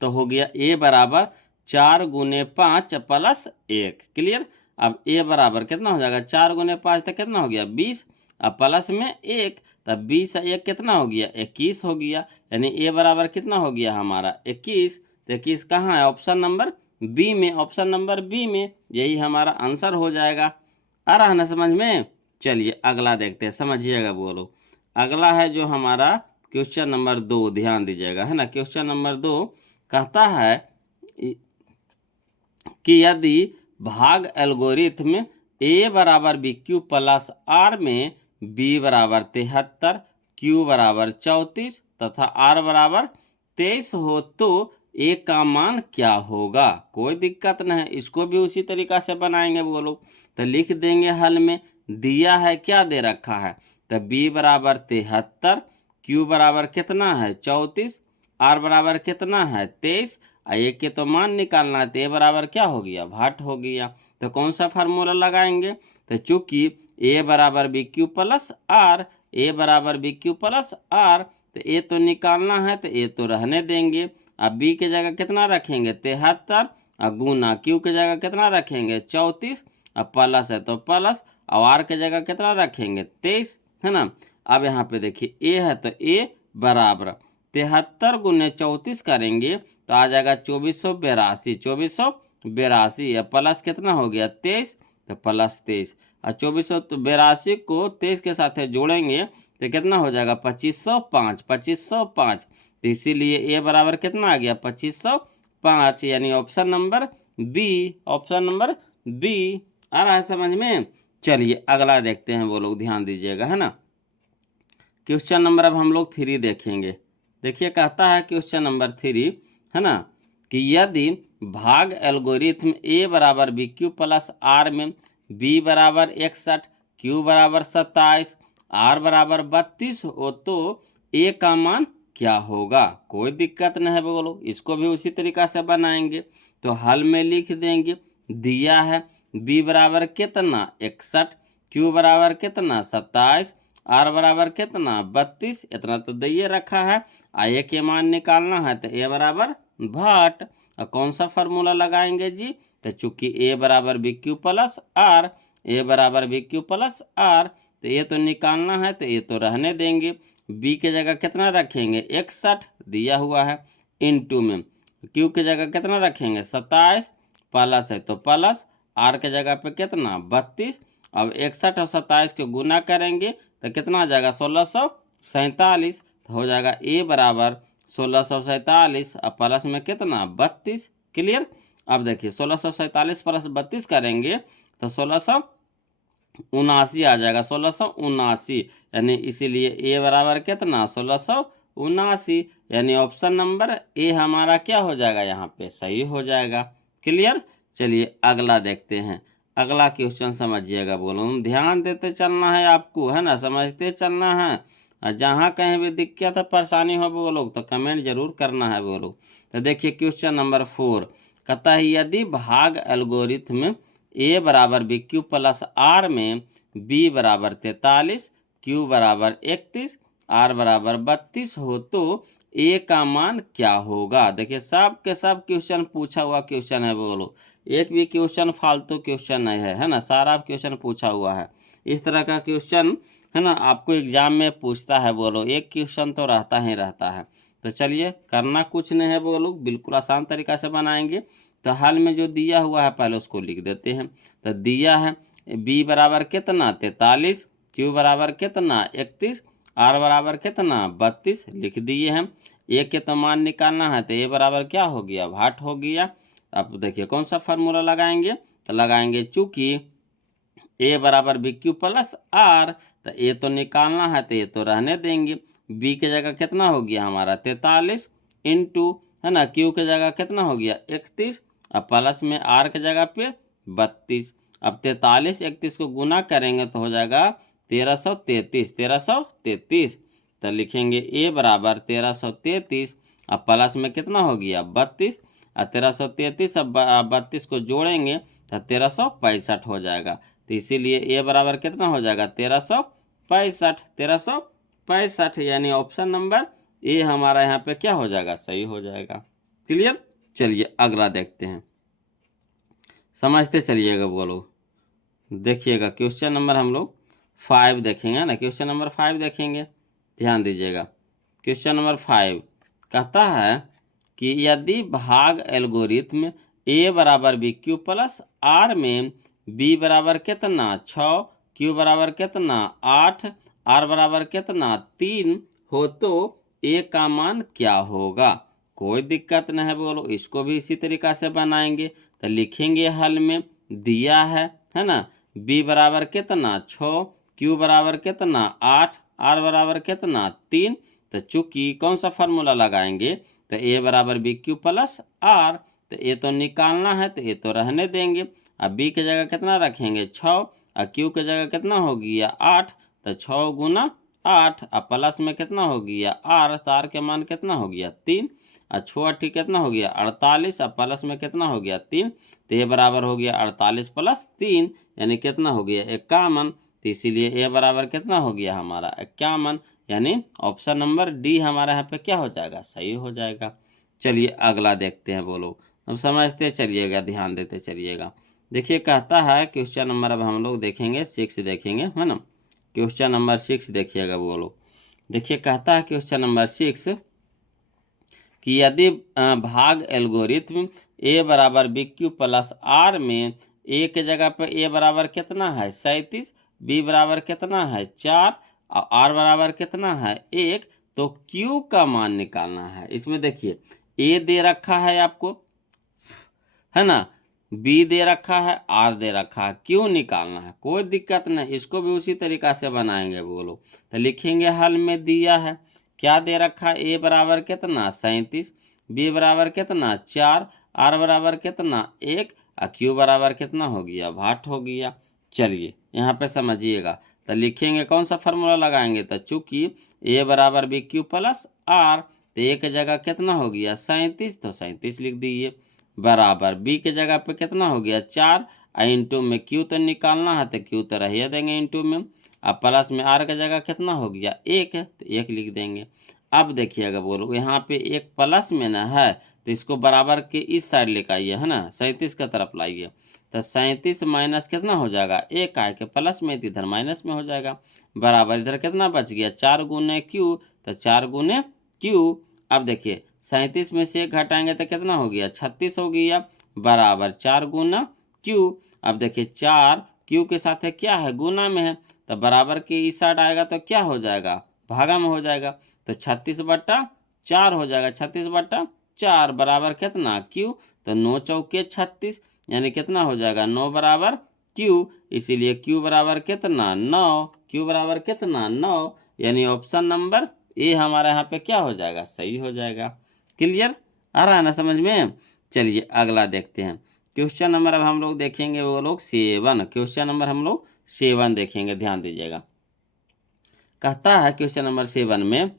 तो हो गया ए बराबर 4 गुने 5 प्लस 1। क्लियर। अब ए बराबर कितना हो जाएगा, 4 गुने 5 तो कितना हो गया 20, अब प्लस में 1, तब 20 और 1 कितना हो गया 21 हो गया। यानी ए बराबर कितना हो गया हमारा 21। तो 21 कहाँ है, ऑप्शन नंबर बी में, ऑप्शन नंबर बी में, यही हमारा आंसर हो जाएगा। आ रहा है ना समझ में। चलिए अगला देखते हैं, समझिएगा बोलो। अगला है जो हमारा क्वेश्चन नंबर 2, ध्यान दीजिएगा, है ना। क्वेश्चन नंबर 2 कहता है कि यदि भाग एल्गोरिथम ए बराबर बी क्यू प्लस आर में बी बराबर 73, क्यू बराबर 34 तथा आर बराबर 23 हो तो ए का मान क्या होगा, कोई दिक्कत नहीं है, इसको भी उसी तरीका से बनाएंगे बोलो। तो लिख देंगे हल में, दिया है क्या दे रखा है, तो बी बराबर 73, क्यू बराबर कितना है 34, आर बराबर कितना है 23, और ए के तो मान निकालना है, तो ए बराबर क्या हो गया, भाट हो गया। तो कौन सा फार्मूला लगाएंगे, तो चूंकि ए बराबर बी क्यू प्लस आर, ए बराबर बी क्यू प्लस आर, तो ए तो निकालना है, तो ए तो रहने देंगे। अब बी के जगह कितना रखेंगे 73, और गुना क्यू के जगह कितना रखेंगे 34, अब प्लस है तो प्लस, और आर के जगह कितना रखेंगे 23, है ना। अब यहाँ पे देखिए ए है तो ए बराबर 73 गुने 34 करेंगे तो आ जाएगा 2482, 2482, या प्लस कितना हो गया 23, तो प्लस 23, और 2482 को 23 के साथ जोड़ेंगे तो कितना हो जाएगा 2505, 2505, तो इसीलिए ए बराबर कितना आ गया 2505, यानी option number B, option number B आ रहा है समझ में। चलिए अगला देखते हैं, वो लोग ध्यान दीजिएगा, है ना। क्वेश्चन नंबर अब हम लोग 3 देखेंगे। देखिए कहता है क्वेश्चन नंबर 3, है ना, कि यदि भाग एल्गोरिथ्म ए बराबर बी क्यू प्लस आर में बी बराबर 61, क्यू बराबर 27, आर बराबर 32 हो तो ए का मान क्या होगा। कोई दिक्कत नहीं है बोलो, इसको भी उसी तरीका से बनाएंगे। तो हल में लिख देंगे, दिया है बी बराबर कितना 61, क्यू बराबर कितना 27, आर बराबर कितना 32, इतना तो दिए रखा है। ए के मान निकालना है तो ए बराबर भाट। और कौन सा फार्मूला लगाएंगे जी, तो चूंकि ए बराबर बी क्यू प्लस आर, ए बराबर बी क्यू प्लस आर, तो ये तो निकालना है तो ये तो रहने देंगे। बी के जगह कितना रखेंगे 61 दिया हुआ है, इनटू में क्यू के जगह कितना रखेंगे 27, प्लस है तो प्लस, आर के जगह पे कितना 32। अब 61 और 27 को गुना करेंगे तो कितना आ जाएगा 1647, तो हो जाएगा ए बराबर 1647 और प्लस में कितना 32। क्लियर। अब देखिए 1647 प्लस 32 करेंगे तो 1679 आ जाएगा, 1679, यानी इसीलिए ए बराबर कितना 1679, यानी ऑप्शन नंबर ए हमारा क्या हो जाएगा यहाँ पे सही हो जाएगा। क्लियर। चलिए अगला देखते हैं। अगला क्वेश्चन समझिएगा, बोलो ध्यान देते चलना है आपको, है ना, समझते चलना है। और जहाँ कहीं भी दिक्कत है परेशानी हो वो लोग तो कमेंट जरूर करना है वो लोग। तो देखिए क्वेश्चन नंबर 4 कहता है यदि भाग एल्गोरिथ्म ए बराबर बी क्यू प्लस आर में बी बराबर 43, क्यू बराबर 31, आर बराबर 32 हो तो ए का मान क्या होगा। देखिए सब के सब क्वेश्चन पूछा हुआ क्वेश्चन है बोलो, एक भी क्वेश्चन फालतू क्वेश्चन नहीं है, है ना, सारा क्वेश्चन पूछा हुआ है। इस तरह का क्वेश्चन, है ना, आपको एग्जाम में पूछता है बोलो, एक क्वेश्चन तो रहता ही रहता है। तो चलिए करना कुछ नहीं है बोलो, बिल्कुल आसान तरीका से बनाएंगे। तो हाल में जो दिया हुआ है पहले उसको लिख देते हैं। तो दिया है बी बराबर कितना 43, क्यू बराबर कितना 31, आर बराबर कितना 32 लिख दिए हैं। ए के तो मान निकालना है तो ए बराबर क्या हो गया भाट हो गया। अब देखिए कौन सा फार्मूला लगाएंगे, तो लगाएंगे चूंकि ए बराबर बी क्यू प्लस आर, तो ए तो निकालना है तो ये तो रहने देंगे। बी के जगह कितना हो गया हमारा 43 इंटू, है ना, क्यू के जगह कितना हो गया 31, अब प्लस में आर के जगह पे 32। अब 43 31 को गुना करेंगे तो हो जाएगा 1333, 1333। तो लिखेंगे ए बराबर 1333, अब प्लस में कितना हो गया 32, और 1333 अब 32 को जोड़ेंगे तो 1365 हो जाएगा। तो इसीलिए ए बराबर कितना हो जाएगा 1365, 1365, यानी ऑप्शन नंबर ए हमारा यहाँ पे क्या हो जाएगा सही हो जाएगा। क्लियर। चलिए अगला देखते हैं, समझते चलिएगा बोलो। देखिएगा क्वेश्चन नंबर हम लोग 5 देखेंगे ना, क्वेश्चन नंबर 5 देखेंगे, ध्यान दीजिएगा। क्वेश्चन नंबर 5 कहता है कि यदि भाग एल्गोरिथ्म ए बराबर बी क्यू प्लस आर में बी बराबर कितना 6, क्यू बराबर कितना 8, आर बराबर कितना 3 हो तो ए का मान क्या होगा। कोई दिक्कत नहीं है बोलो, इसको भी इसी तरीका से बनाएंगे। तो लिखेंगे हल में, दिया है ना, बी बराबर कितना 6, क्यू बराबर कितना 8, आर बराबर कितना 3। तो चूंकि कौन सा फार्मूला लगाएंगे, तो ए बराबर बी क्यू प्लस आर, तो ए तो निकालना है तो ए तो रहने देंगे। अब बी के जगह कितना रखेंगे 6, और क्यू के जगह कितना हो गया 8, तो 6 गुना 8, और प्लस में कितना हो गया आर, तो आर के मान कितना हो गया 3, और 6 8 कितना हो गया 48, और प्लस में कितना हो गया 3, तो ए बराबर हो गया 48 प्लस 3, यानी कितना हो गया 51। तो इसीलिए ए बराबर कितना हो गया हमारा 51, यानी ऑप्शन नंबर डी हमारा यहाँ पे क्या हो जाएगा सही हो जाएगा। चलिए अगला देखते हैं बोलो, अब समझते चलिएगा, ध्यान देते चलिएगा। देखिए कहता है क्वेश्चन नंबर अब हम लोग देखेंगे 6 देखेंगे, है ना, क्वेश्चन नंबर 6 देखिएगा बोलो। देखिए कहता है क्वेश्चन नंबर 6 कि यदि भाग एल्गोरिथ्म ए बराबर बी क्यू प्लस आर में ए के जगह पर ए बराबर कितना है 37, बी बराबर कितना है 4, और आर बराबर कितना है 1, तो Q का मान निकालना है। इसमें देखिए A दे रखा है आपको, है ना, B दे रखा है, R दे रखा है, Q निकालना है। कोई दिक्कत नहीं, इसको भी उसी तरीका से बनाएंगे वो लोग। तो लिखेंगे हल में दिया है क्या दे रखा है, A बराबर कितना 37, B बराबर कितना 4, R बराबर कितना 1 और Q बराबर कितना हो गया 8 हो गया। चलिए यहाँ पे समझिएगा, तो लिखेंगे कौन सा फार्मूला लगाएंगे, तो चूंकि A बराबर BQ प्लस R, तो A की जगह कितना हो गया 37, तो 37 लिख दीजिए, बराबर B के जगह पे कितना हो गया 4, इंटू में Q तो निकालना है, तो Q तो रह देंगे इंटू में, अब प्लस में R का जगह कितना हो गया 1 है, तो 1 लिख देंगे। अब देखिएगा बोलो यहाँ पे एक प्लस में ना है, तो इसको बराबर के इस साइड लेकर आइए, है ना, 37 की तरफ लाइए, तो 37 माइनस कितना हो जाएगा 1 आए के प्लस में, तो इधर माइनस में हो जाएगा, बराबर इधर कितना बच गया 4 गुने Q, तो 4 गुने Q। अब देखिए 37 में से 1 घटाएंगे तो कितना हो गया 36 हो गया, बराबर 4 गुना Q। अब देखिए 4 Q के साथ है क्या है गुना में है, तो बराबर के इस साइड आएगा तो क्या हो जाएगा भागा में हो जाएगा, तो 36/4 हो जाएगा, 36/4 बराबर कितना Q, तो 9 चौके 36, यानी कितना हो जाएगा 9 बराबर Q, इसीलिए Q बराबर कितना 9, Q बराबर कितना 9, यानी ऑप्शन नंबर ए हमारा यहाँ पे क्या हो जाएगा सही हो जाएगा। क्लियर आ रहा है ना समझ में। चलिए अगला देखते हैं क्वेश्चन नंबर, अब हम लोग देखेंगे वो लोग 7, क्वेश्चन नंबर हम लोग 7 देखेंगे, ध्यान दीजिएगा। कहता है क्वेश्चन नंबर 7 में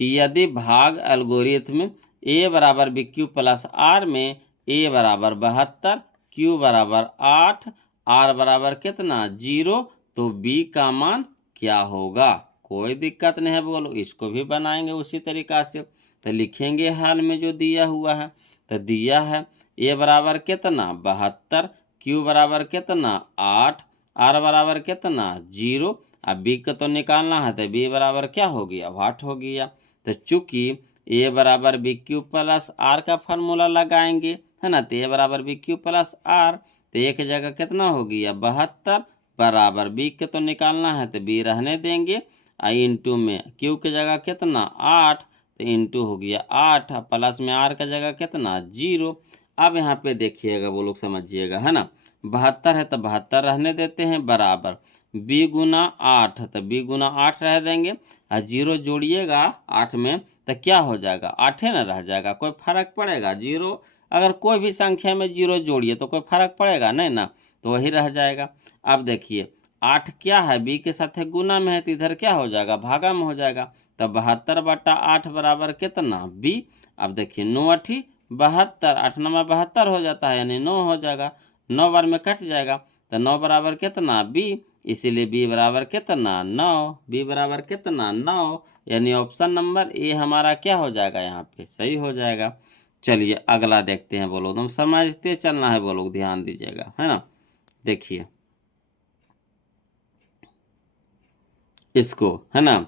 कि यदि भाग एल्गोरिथम A बराबर BQ प्लस R में A बराबर 72, Q बराबर 8, R बराबर कितना 0, तो B का मान क्या होगा। कोई दिक्कत नहीं है, बोलो इसको भी बनाएंगे उसी तरीका से। तो लिखेंगे हाल में जो दिया हुआ है, तो दिया है A बराबर कितना 72, Q बराबर कितना 8, R बराबर कितना 0, अब B का तो निकालना है, तो B बराबर क्या हो गया 8 हो गया। तो चूंकि A बराबर BQ प्लस R का फार्मूला लगाएंगे, है ना, तो A बराबर BQ प्लस R, तो A की जगह कितना हो गया 72, बराबर B के तो निकालना है, तो B रहने देंगे, इंटू में Q की जगह कितना 8, तो इंटू हो गया 8, प्लस में R का जगह कितना 0। अब यहाँ पे देखिएगा वो लोग समझिएगा, है ना, 72 है तो 72 रहने देते हैं, बराबर B गुना 8, तो B गुना 8 रह देंगे, और 0 जोड़िएगा 8 में तो क्या हो जाएगा 8 ना रह जाएगा, कोई फर्क पड़ेगा 0, अगर कोई भी संख्या में 0 जोड़िए तो कोई फर्क पड़ेगा नहीं ना, तो वही रह जाएगा। अब देखिए 8 क्या है B के साथ है गुना में है, तो इधर क्या हो जाएगा भागा में हो जाएगा, तो 72/8 बराबर कितना B। अब देखिए 9 8 72, 8 9 72 हो जाता है, यानी 9 हो जाएगा, 9 बार में कट जाएगा, तो 9 बराबर कितना B, इसीलिए B बराबर कितना 9, B बराबर कितना 9, यानी ऑप्शन नंबर ए हमारा क्या हो जाएगा यहाँ पे सही हो जाएगा। चलिए अगला देखते हैं, बोलो तुम समझते चलना है, बोलो ध्यान दीजिएगा, है ना। देखिए इसको, है ना,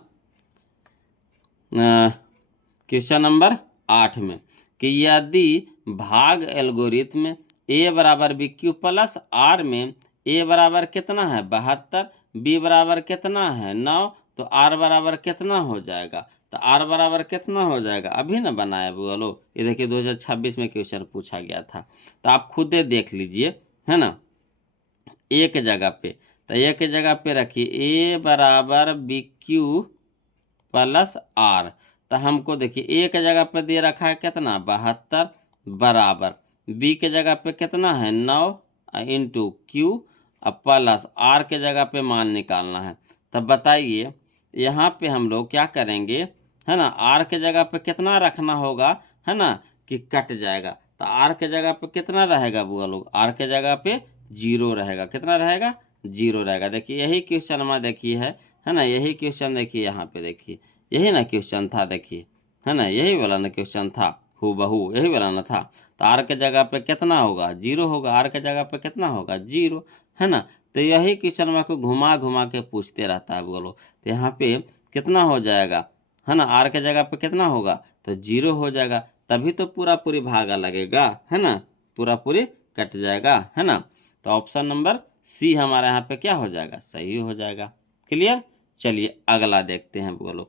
क्वेश्चन नंबर 8 में कि यदि भाग एल्गोरिथम A बराबर BQ प्लस R में A बराबर कितना है 72, B बराबर कितना है 9, तो R बराबर कितना हो जाएगा, तो R बराबर कितना हो जाएगा अभी ना बनाया बोलो, ये देखिए 2026 में क्वेश्चन पूछा गया था, तो आप खुद देख लीजिए, है ना। एक जगह पे, तो एक जगह पे रखिए A बराबर BQ प्लस R, तो हमको देखिए एक जगह पे दे रखा है कितना 72, बराबर B के जगह पे कितना है 9 इंटू Q, अब प्लस R के जगह पे मान निकालना है। तब बताइए यहाँ पे हम लोग क्या करेंगे, है ना, R के जगह पे कितना रखना होगा, है ना, कि कट जाएगा, तो R के जगह पे कितना रहेगा बुआ लोग, R के जगह पे 0 रहेगा, कितना रहेगा 0 रहेगा। देखिए यही क्वेश्चन में देखिए है ना, यही क्वेश्चन देखिए यहाँ पे देखिए, यही ना क्वेश्चन था देखिए, है ना, यही वाला ना क्वेश्चन था, हूबहू यही वाला ना था। तो R के जगह पे कितना होगा 0 होगा, R के जगह पे कितना होगा 0, है ना। तो यही क्वेश्चन में को घुमा घुमा के पूछते रहता है बोलो, तो यहाँ पे कितना हो जाएगा, है ना, R के जगह पे कितना होगा तो 0 हो जाएगा, तभी तो पूरा पूरी भागा लगेगा, है ना, पूरा पूरी कट जाएगा, है ना। तो ऑप्शन नंबर सी हमारा यहाँ पे क्या हो जाएगा सही हो जाएगा। क्लियर। चलिए अगला देखते हैं बोलो,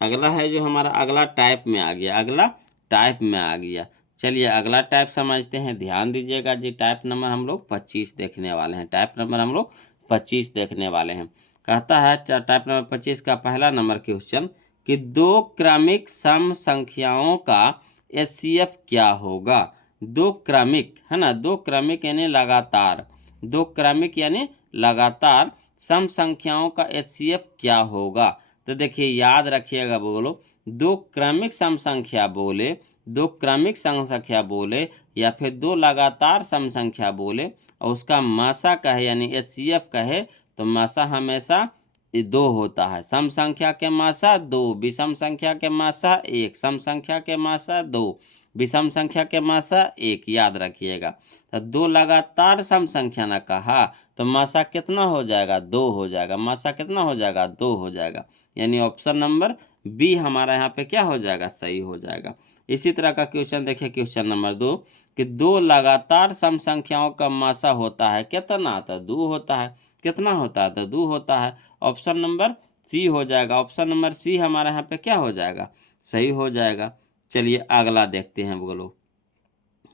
अगला है जो हमारा अगला टाइप में आ गया, अगला टाइप में आ गया। चलिए अगला टाइप समझते हैं, ध्यान दीजिएगा जी। टाइप नंबर हम लोग 25 देखने वाले हैं। टाइप नंबर हम लोग 25 देखने वाले हैं। कहता है टाइप नंबर 25 का पहला नंबर क्वेश्चन कि दो क्रमिक सम संख्याओं का एचसीएफ क्या होगा। दो क्रमिक है ना, दो क्रमिक यानी लगातार, दो क्रमिक यानी लगातार सम संख्याओं का एचसीएफ क्या होगा। तो देखिए याद रखिएगा, बोलो दो क्रमिक सम संख्या बोले, दो क्रमिक सम संख्या बोले या फिर दो लगातार सम संख्या बोले और उसका मासा कहे यानी एचसीएफ कहे, तो मासा हमेशा दो होता है। सम संख्या के मासा दो, विषम संख्या के मासा एक, सम संख्या के मासा दो, विषम संख्या के मासा एक, याद रखिएगा। तो दो लगातार सम संख्या ना कहा तो मासा कितना हो जाएगा, दो हो जाएगा। मासा कितना हो जाएगा, दो हो जाएगा। यानी ऑप्शन नंबर बी हमारा यहाँ पे क्या हो जाएगा, सही हो जाएगा। इसी तरह का क्वेश्चन देखिए, क्वेश्चन नंबर 2 कि दो लगातार सम संख्याओं का मासा होता है कितना, तो दो होता है। कितना होता है, तो दो होता है। ऑप्शन नंबर सी हो जाएगा। ऑप्शन नंबर सी हमारा यहाँ पे क्या हो जाएगा, सही हो जाएगा। चलिए अगला देखते हैं, बोलो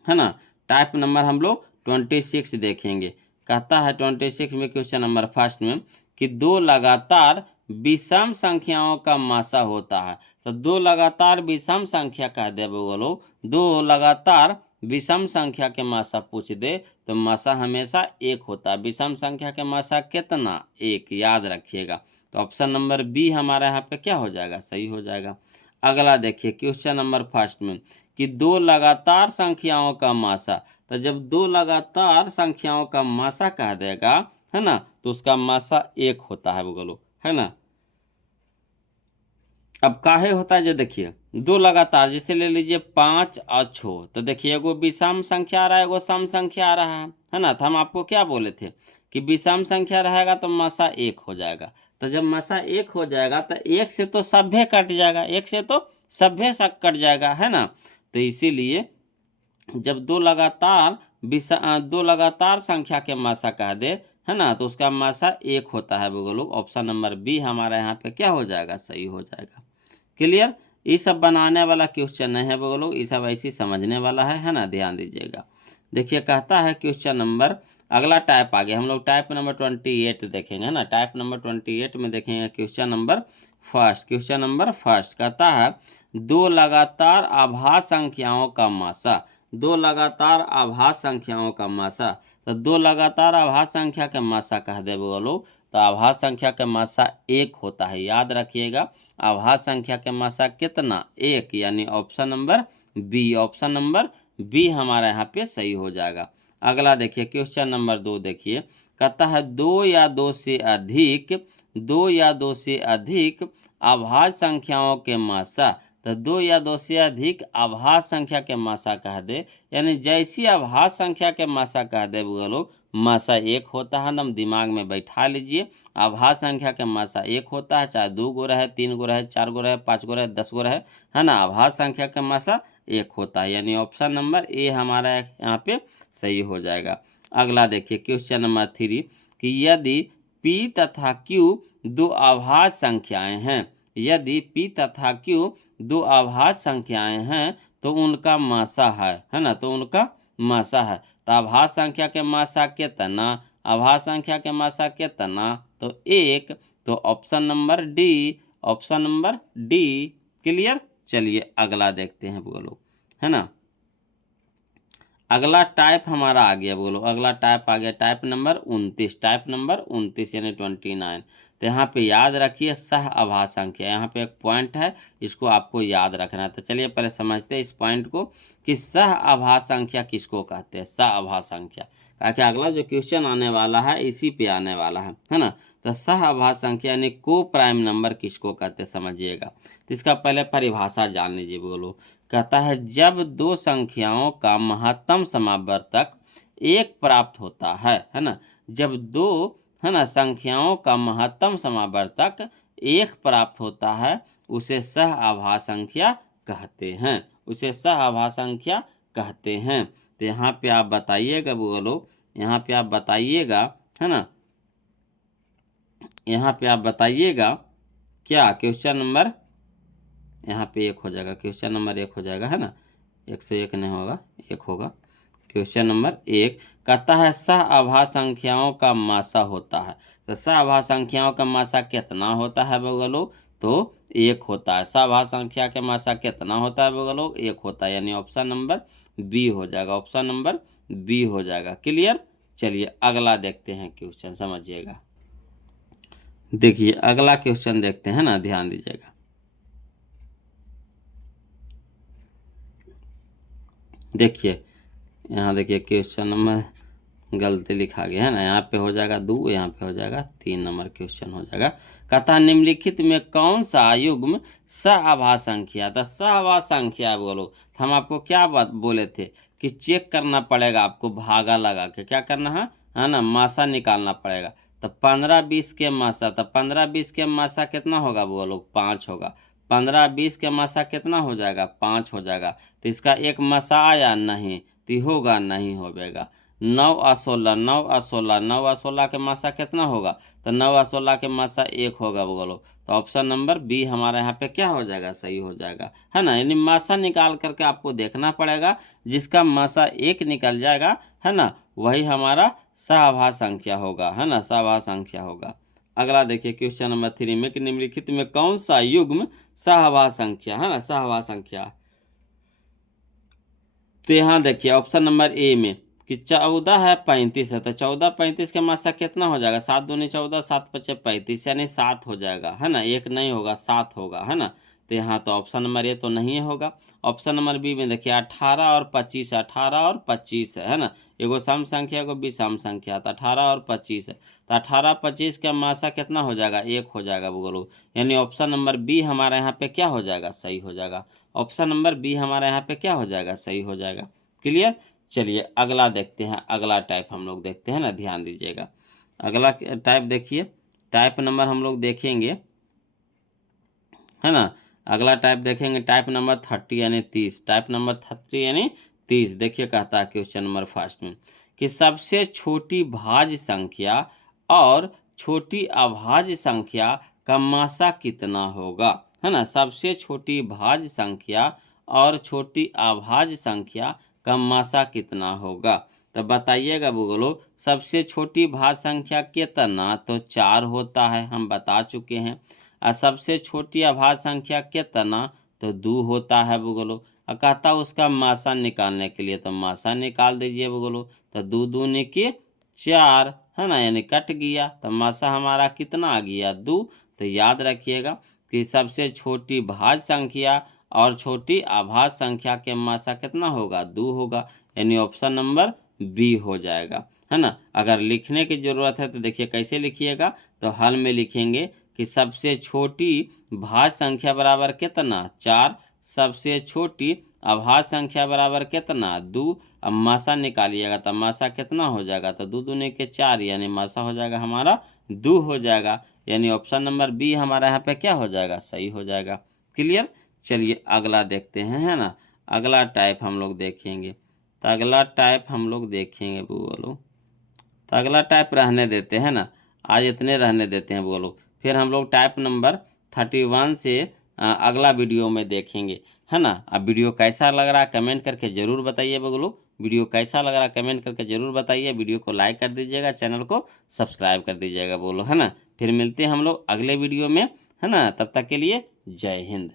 है ना। टाइप नंबर हम लोग 26 देखेंगे। कहता है 26 में क्वेश्चन नंबर फर्स्ट में कि दो लगातार विषम संख्याओं का मासा होता है। तो दो लगातार विषम संख्या कह दे, बोलो दो लगातार विषम संख्या के मासा पूछ दे तो मासा हमेशा एक होता है। विषम संख्या के मासा कितना, एक, याद रखिएगा। तो ऑप्शन नंबर बी हमारा यहाँ पे क्या हो जाएगा, सही हो जाएगा। अगला देखिए क्वेश्चन नंबर फर्स्ट में कि दो लगातार संख्याओं का मासा। तो जब दो लगातार संख्याओं का मासा कह देगा है ना, तो उसका मासा एक होता है, बोलो है ना। अब काहे होता है, जो देखिए दो लगातार, जैसे ले लीजिए 5 और 6, तो देखिए एगो विषम संख्या आ रहा है, एगो सम संख्या आ रहा है ना। तो हम आपको क्या बोले थे कि विषम संख्या रहेगा तो मासा एक हो जाएगा। तो जब मासा एक हो जाएगा तो एक से तो सभ्य कट जाएगा, एक से तो सभ्य कट जाएगा है ना। तो इसीलिए जब दो लगातार संख्या के मासा कह दे है ना, तो उसका मासा एक होता है, बोलो ऑप्शन नंबर बी हमारा यहाँ पे क्या हो जाएगा, सही हो जाएगा। क्लियर। ये सब बनाने वाला क्वेश्चन नहीं है, बोलो ये सब ऐसे समझने वाला है ना, ध्यान दीजिएगा। देखिए कहता है क्वेश्चन नंबर, अगला टाइप आ गया। हम लोग टाइप नंबर 28 देखेंगे है ना। टाइप नंबर 28 में देखेंगे question number first. Question number first कहता है दो लगातार आभाज्य संख्याओं का मासा। दो लगातार आभाज्य संख्याओं का मासा। तो दो लगातार आभाज्य संख्या के मासा कह दे, बोलो तो आभाज्य संख्या का मासा एक होता है, याद रखिएगा। आभाज्य संख्या के मासा कितना, एक, यानी option number B. Option number B हमारा यहाँ पे सही हो जाएगा। अगला देखिए क्वेश्चन नंबर 2 देखिए, कहता है दो या दो से अधिक अभाज्य संख्याओं के मासा। तो दो या दो से अधिक अभाज्य संख्या के मासा कह दे, यानी जैसी अभाज्य संख्या के मासा कह दे, बोलो मासा एक होता है। एकदम दिमाग में बैठा लीजिए, अभाज्य संख्या के मासा एक होता है, चाहे 2 गो रहे, 3 गो रहे, 4 गो रहे, 5 गो रहे, 10 गो रहे है ना। अभाज्य संख्या के मासा एक होता है, यानी ऑप्शन नंबर ए हमारा यहाँ पे सही हो जाएगा। अगला देखिए क्वेश्चन नंबर 3 कि यदि P तथा Q दो अभाज्य संख्याएं हैं, यदि P तथा Q दो अभाज्य संख्याएं हैं तो उनका मासा है ना, तो उनका मासा है। तो अभाज्य संख्या के मासा कितना, अभाज्य संख्या के मासा कितना, तो एक। तो option number D, option number D. Clear. चलिए अगला देखते हैं, बोलो है ना। अगला टाइप हमारा आ गया, बोलो अगला टाइप आ गया, टाइप नंबर 29। टाइप नंबर 29 यानी 29। तो यहाँ पे याद रखिए सह अभाज्य संख्या, यहाँ पे एक पॉइंट है, इसको आपको याद रखना है। तो चलिए पहले समझते हैं इस पॉइंट को कि सह अभाज्य संख्या किसको कहते हैं, सह अभाज्य संख्या। ताकि अगला जो क्वेश्चन आने वाला है इसी पे आने वाला है ना। तो सह अभाज्य संख्या यानी को प्राइम नंबर किसको कहते हैं, समझिएगा। तो इसका पहले परिभाषा जान लीजिए, बोलो कहता है जब दो संख्याओं का महत्तम समावर्तक एक प्राप्त होता है ना। जब दो है ना संख्याओं का महत्तम समावर्तक एक प्राप्त होता है उसे सह अभाज्य संख्या कहते हैं, उसे सह अभाज्य संख्या कहते हैं। तो यहाँ पे आप बताइएगा, बोलो यहाँ पे आप बताइएगा है ना, यहाँ पे आप बताइएगा क्या क्वेश्चन नंबर यहाँ पे 1 हो जाएगा, क्वेश्चन नंबर 1 हो जाएगा, है ना। 101 नहीं होगा, 1 होगा। क्वेश्चन नंबर 1 कहता है सह आभाज्य संख्याओं का मासा होता है। तो सह आभाज्य संख्याओं का मासा कितना होता है बगलो, तो 1 होता है। सह आभाज्य संख्या का मासा कितना होता है बगलो, 1 होता है, यानी ऑप्शन नंबर बी हो जाएगा, ऑप्शन नंबर बी हो जाएगा। क्लियर। चलिए अगला देखते हैं क्वेश्चन, समझिएगा। देखिए अगला क्वेश्चन देखते हैं ना, ध्यान दीजिएगा। देखिए यहाँ देखिए क्वेश्चन नंबर गलती लिखा गया है ना, यहाँ पे हो जाएगा 2, यहाँ पे हो जाएगा 3 नंबर क्वेश्चन हो जाएगा। कहता निम्नलिखित में कौन सा युग्म सह संख्या, तो सह संख्या बोलो, तो हम आपको क्या बात बोले थे कि चेक करना पड़ेगा आपको, भागा लगा के क्या करना है ना, मासा निकालना पड़ेगा। तो 15-20 के मासा, तो 15-20 के मासा कितना होगा बोलो, 5 होगा। 15-20 के मासा कितना हो जाएगा, 5 हो जाएगा। तो इसका एक मासा आया नहीं, तो होगा नहीं होगा। 9 और 16, 9 और 16, 9 और 16 के मासा कितना होगा, तो 9 और 16 के मासा 1 होगा बोलो। तो ऑप्शन नंबर बी हमारा यहाँ पे क्या हो जाएगा, सही हो जाएगा, है ना। यानी मासा निकाल करके आपको देखना पड़ेगा, जिसका मासा 1 निकल जाएगा, है ना, वही हमारा सहभाज्य संख्या होगा, है ना, सहभाज्य संख्या होगा। अगला देखिए क्वेश्चन नंबर 3 में कि निम्नलिखित में कौन सा युग्म सहभाज्य संख्या, है ना, सहभाज्य संख्या। तो यहाँ देखिए ऑप्शन नंबर ए में कि 14 है, 35 है, तो 14 35 के मासा कितना हो जाएगा, 7 दूनी 14, 7 पचे 35, यानी 7 हो जाएगा, है ना, 1 नहीं होगा, 7 होगा, है ना। तो यहाँ तो ऑप्शन नंबर ए तो नहीं होगा। ऑप्शन नंबर बी में देखिए 18 और 25, 18 और 25 है ना, एगो सम संख्या एगो विषम संख्या, तो 18 और 25 है। तो 18-25 का मासा कितना हो जाएगा, 1 हो जाएगा बोलो, यानी ऑप्शन नंबर बी हमारा यहाँ पे क्या हो जाएगा, सही हो जाएगा। ऑप्शन नंबर बी हमारा यहाँ पे क्या हो जाएगा, सही हो जाएगा। क्लियर। चलिए अगला देखते हैं, अगला टाइप हम लोग देखते हैं ना, ध्यान दीजिएगा। अगला टाइप देखिए, टाइप नंबर हम लोग देखेंगे, है ना। अगला टाइप देखेंगे टाइप नंबर 30 यानी 30, टाइप नंबर 30 यानी 30। देखिए कहता है क्वेश्चन नंबर फर्स्ट में कि सबसे छोटी भाज्य संख्या और छोटी अभाज्य संख्या का मासा कितना होगा, है ना। सबसे छोटी भाज्य संख्या और छोटी अभाज्य संख्या का मासा कितना होगा, तो बताइएगा बोलो। सबसे छोटी भाज्य संख्या कितना, तो 4 होता है, हम बता चुके हैं। और सबसे छोटी अभाज्य संख्या कितना, तो 2 होता है बोलो। और कहता उसका मासा निकालने के लिए, तो मासा निकाल दीजिए बोलो। तो 2 दूनी के 4, है ना, यानी कट गया, तो मासा हमारा कितना आ गया, 2। तो याद रखिएगा कि सबसे छोटी भाज्य संख्या और छोटी अभाज्य संख्या के मासा कितना होगा, 2 होगा, यानी ऑप्शन नंबर बी हो जाएगा, है ना। अगर लिखने की ज़रूरत है तो देखिए कैसे लिखिएगा, तो हल में लिखेंगे कि सबसे छोटी भाज्य संख्या बराबर कितना, 4, सबसे छोटी अभाज्य संख्या बराबर कितना, 2। अब मासा निकालिएगा तो मासा कितना हो जाएगा, तो 2 दूनी के 4, यानी मासा हो जाएगा हमारा 2 हो जाएगा, यानी ऑप्शन नंबर बी हमारा यहाँ पे क्या हो जाएगा, सही हो जाएगा। क्लियर। चलिए अगला देखते हैं, है ना। अगला टाइप हम लोग देखेंगे, तो अगला टाइप हम लोग देखेंगे बोलो। तो अगला टाइप रहने देते हैं ना, आज इतने रहने देते हैं बोलो। फिर हम लोग टाइप नंबर 31 से अगला वीडियो में देखेंगे, है ना। अब वीडियो कैसा लग रहा है कमेंट करके ज़रूर बताइए बोलो। वीडियो कैसा लग रहा है कमेंट करके ज़रूर बताइए। वीडियो को लाइक कर दीजिएगा, चैनल को सब्सक्राइब कर दीजिएगा बोलो, है ना। फिर मिलते हैं हम लोग अगले वीडियो में, है ना। तब तक के लिए जय हिंद।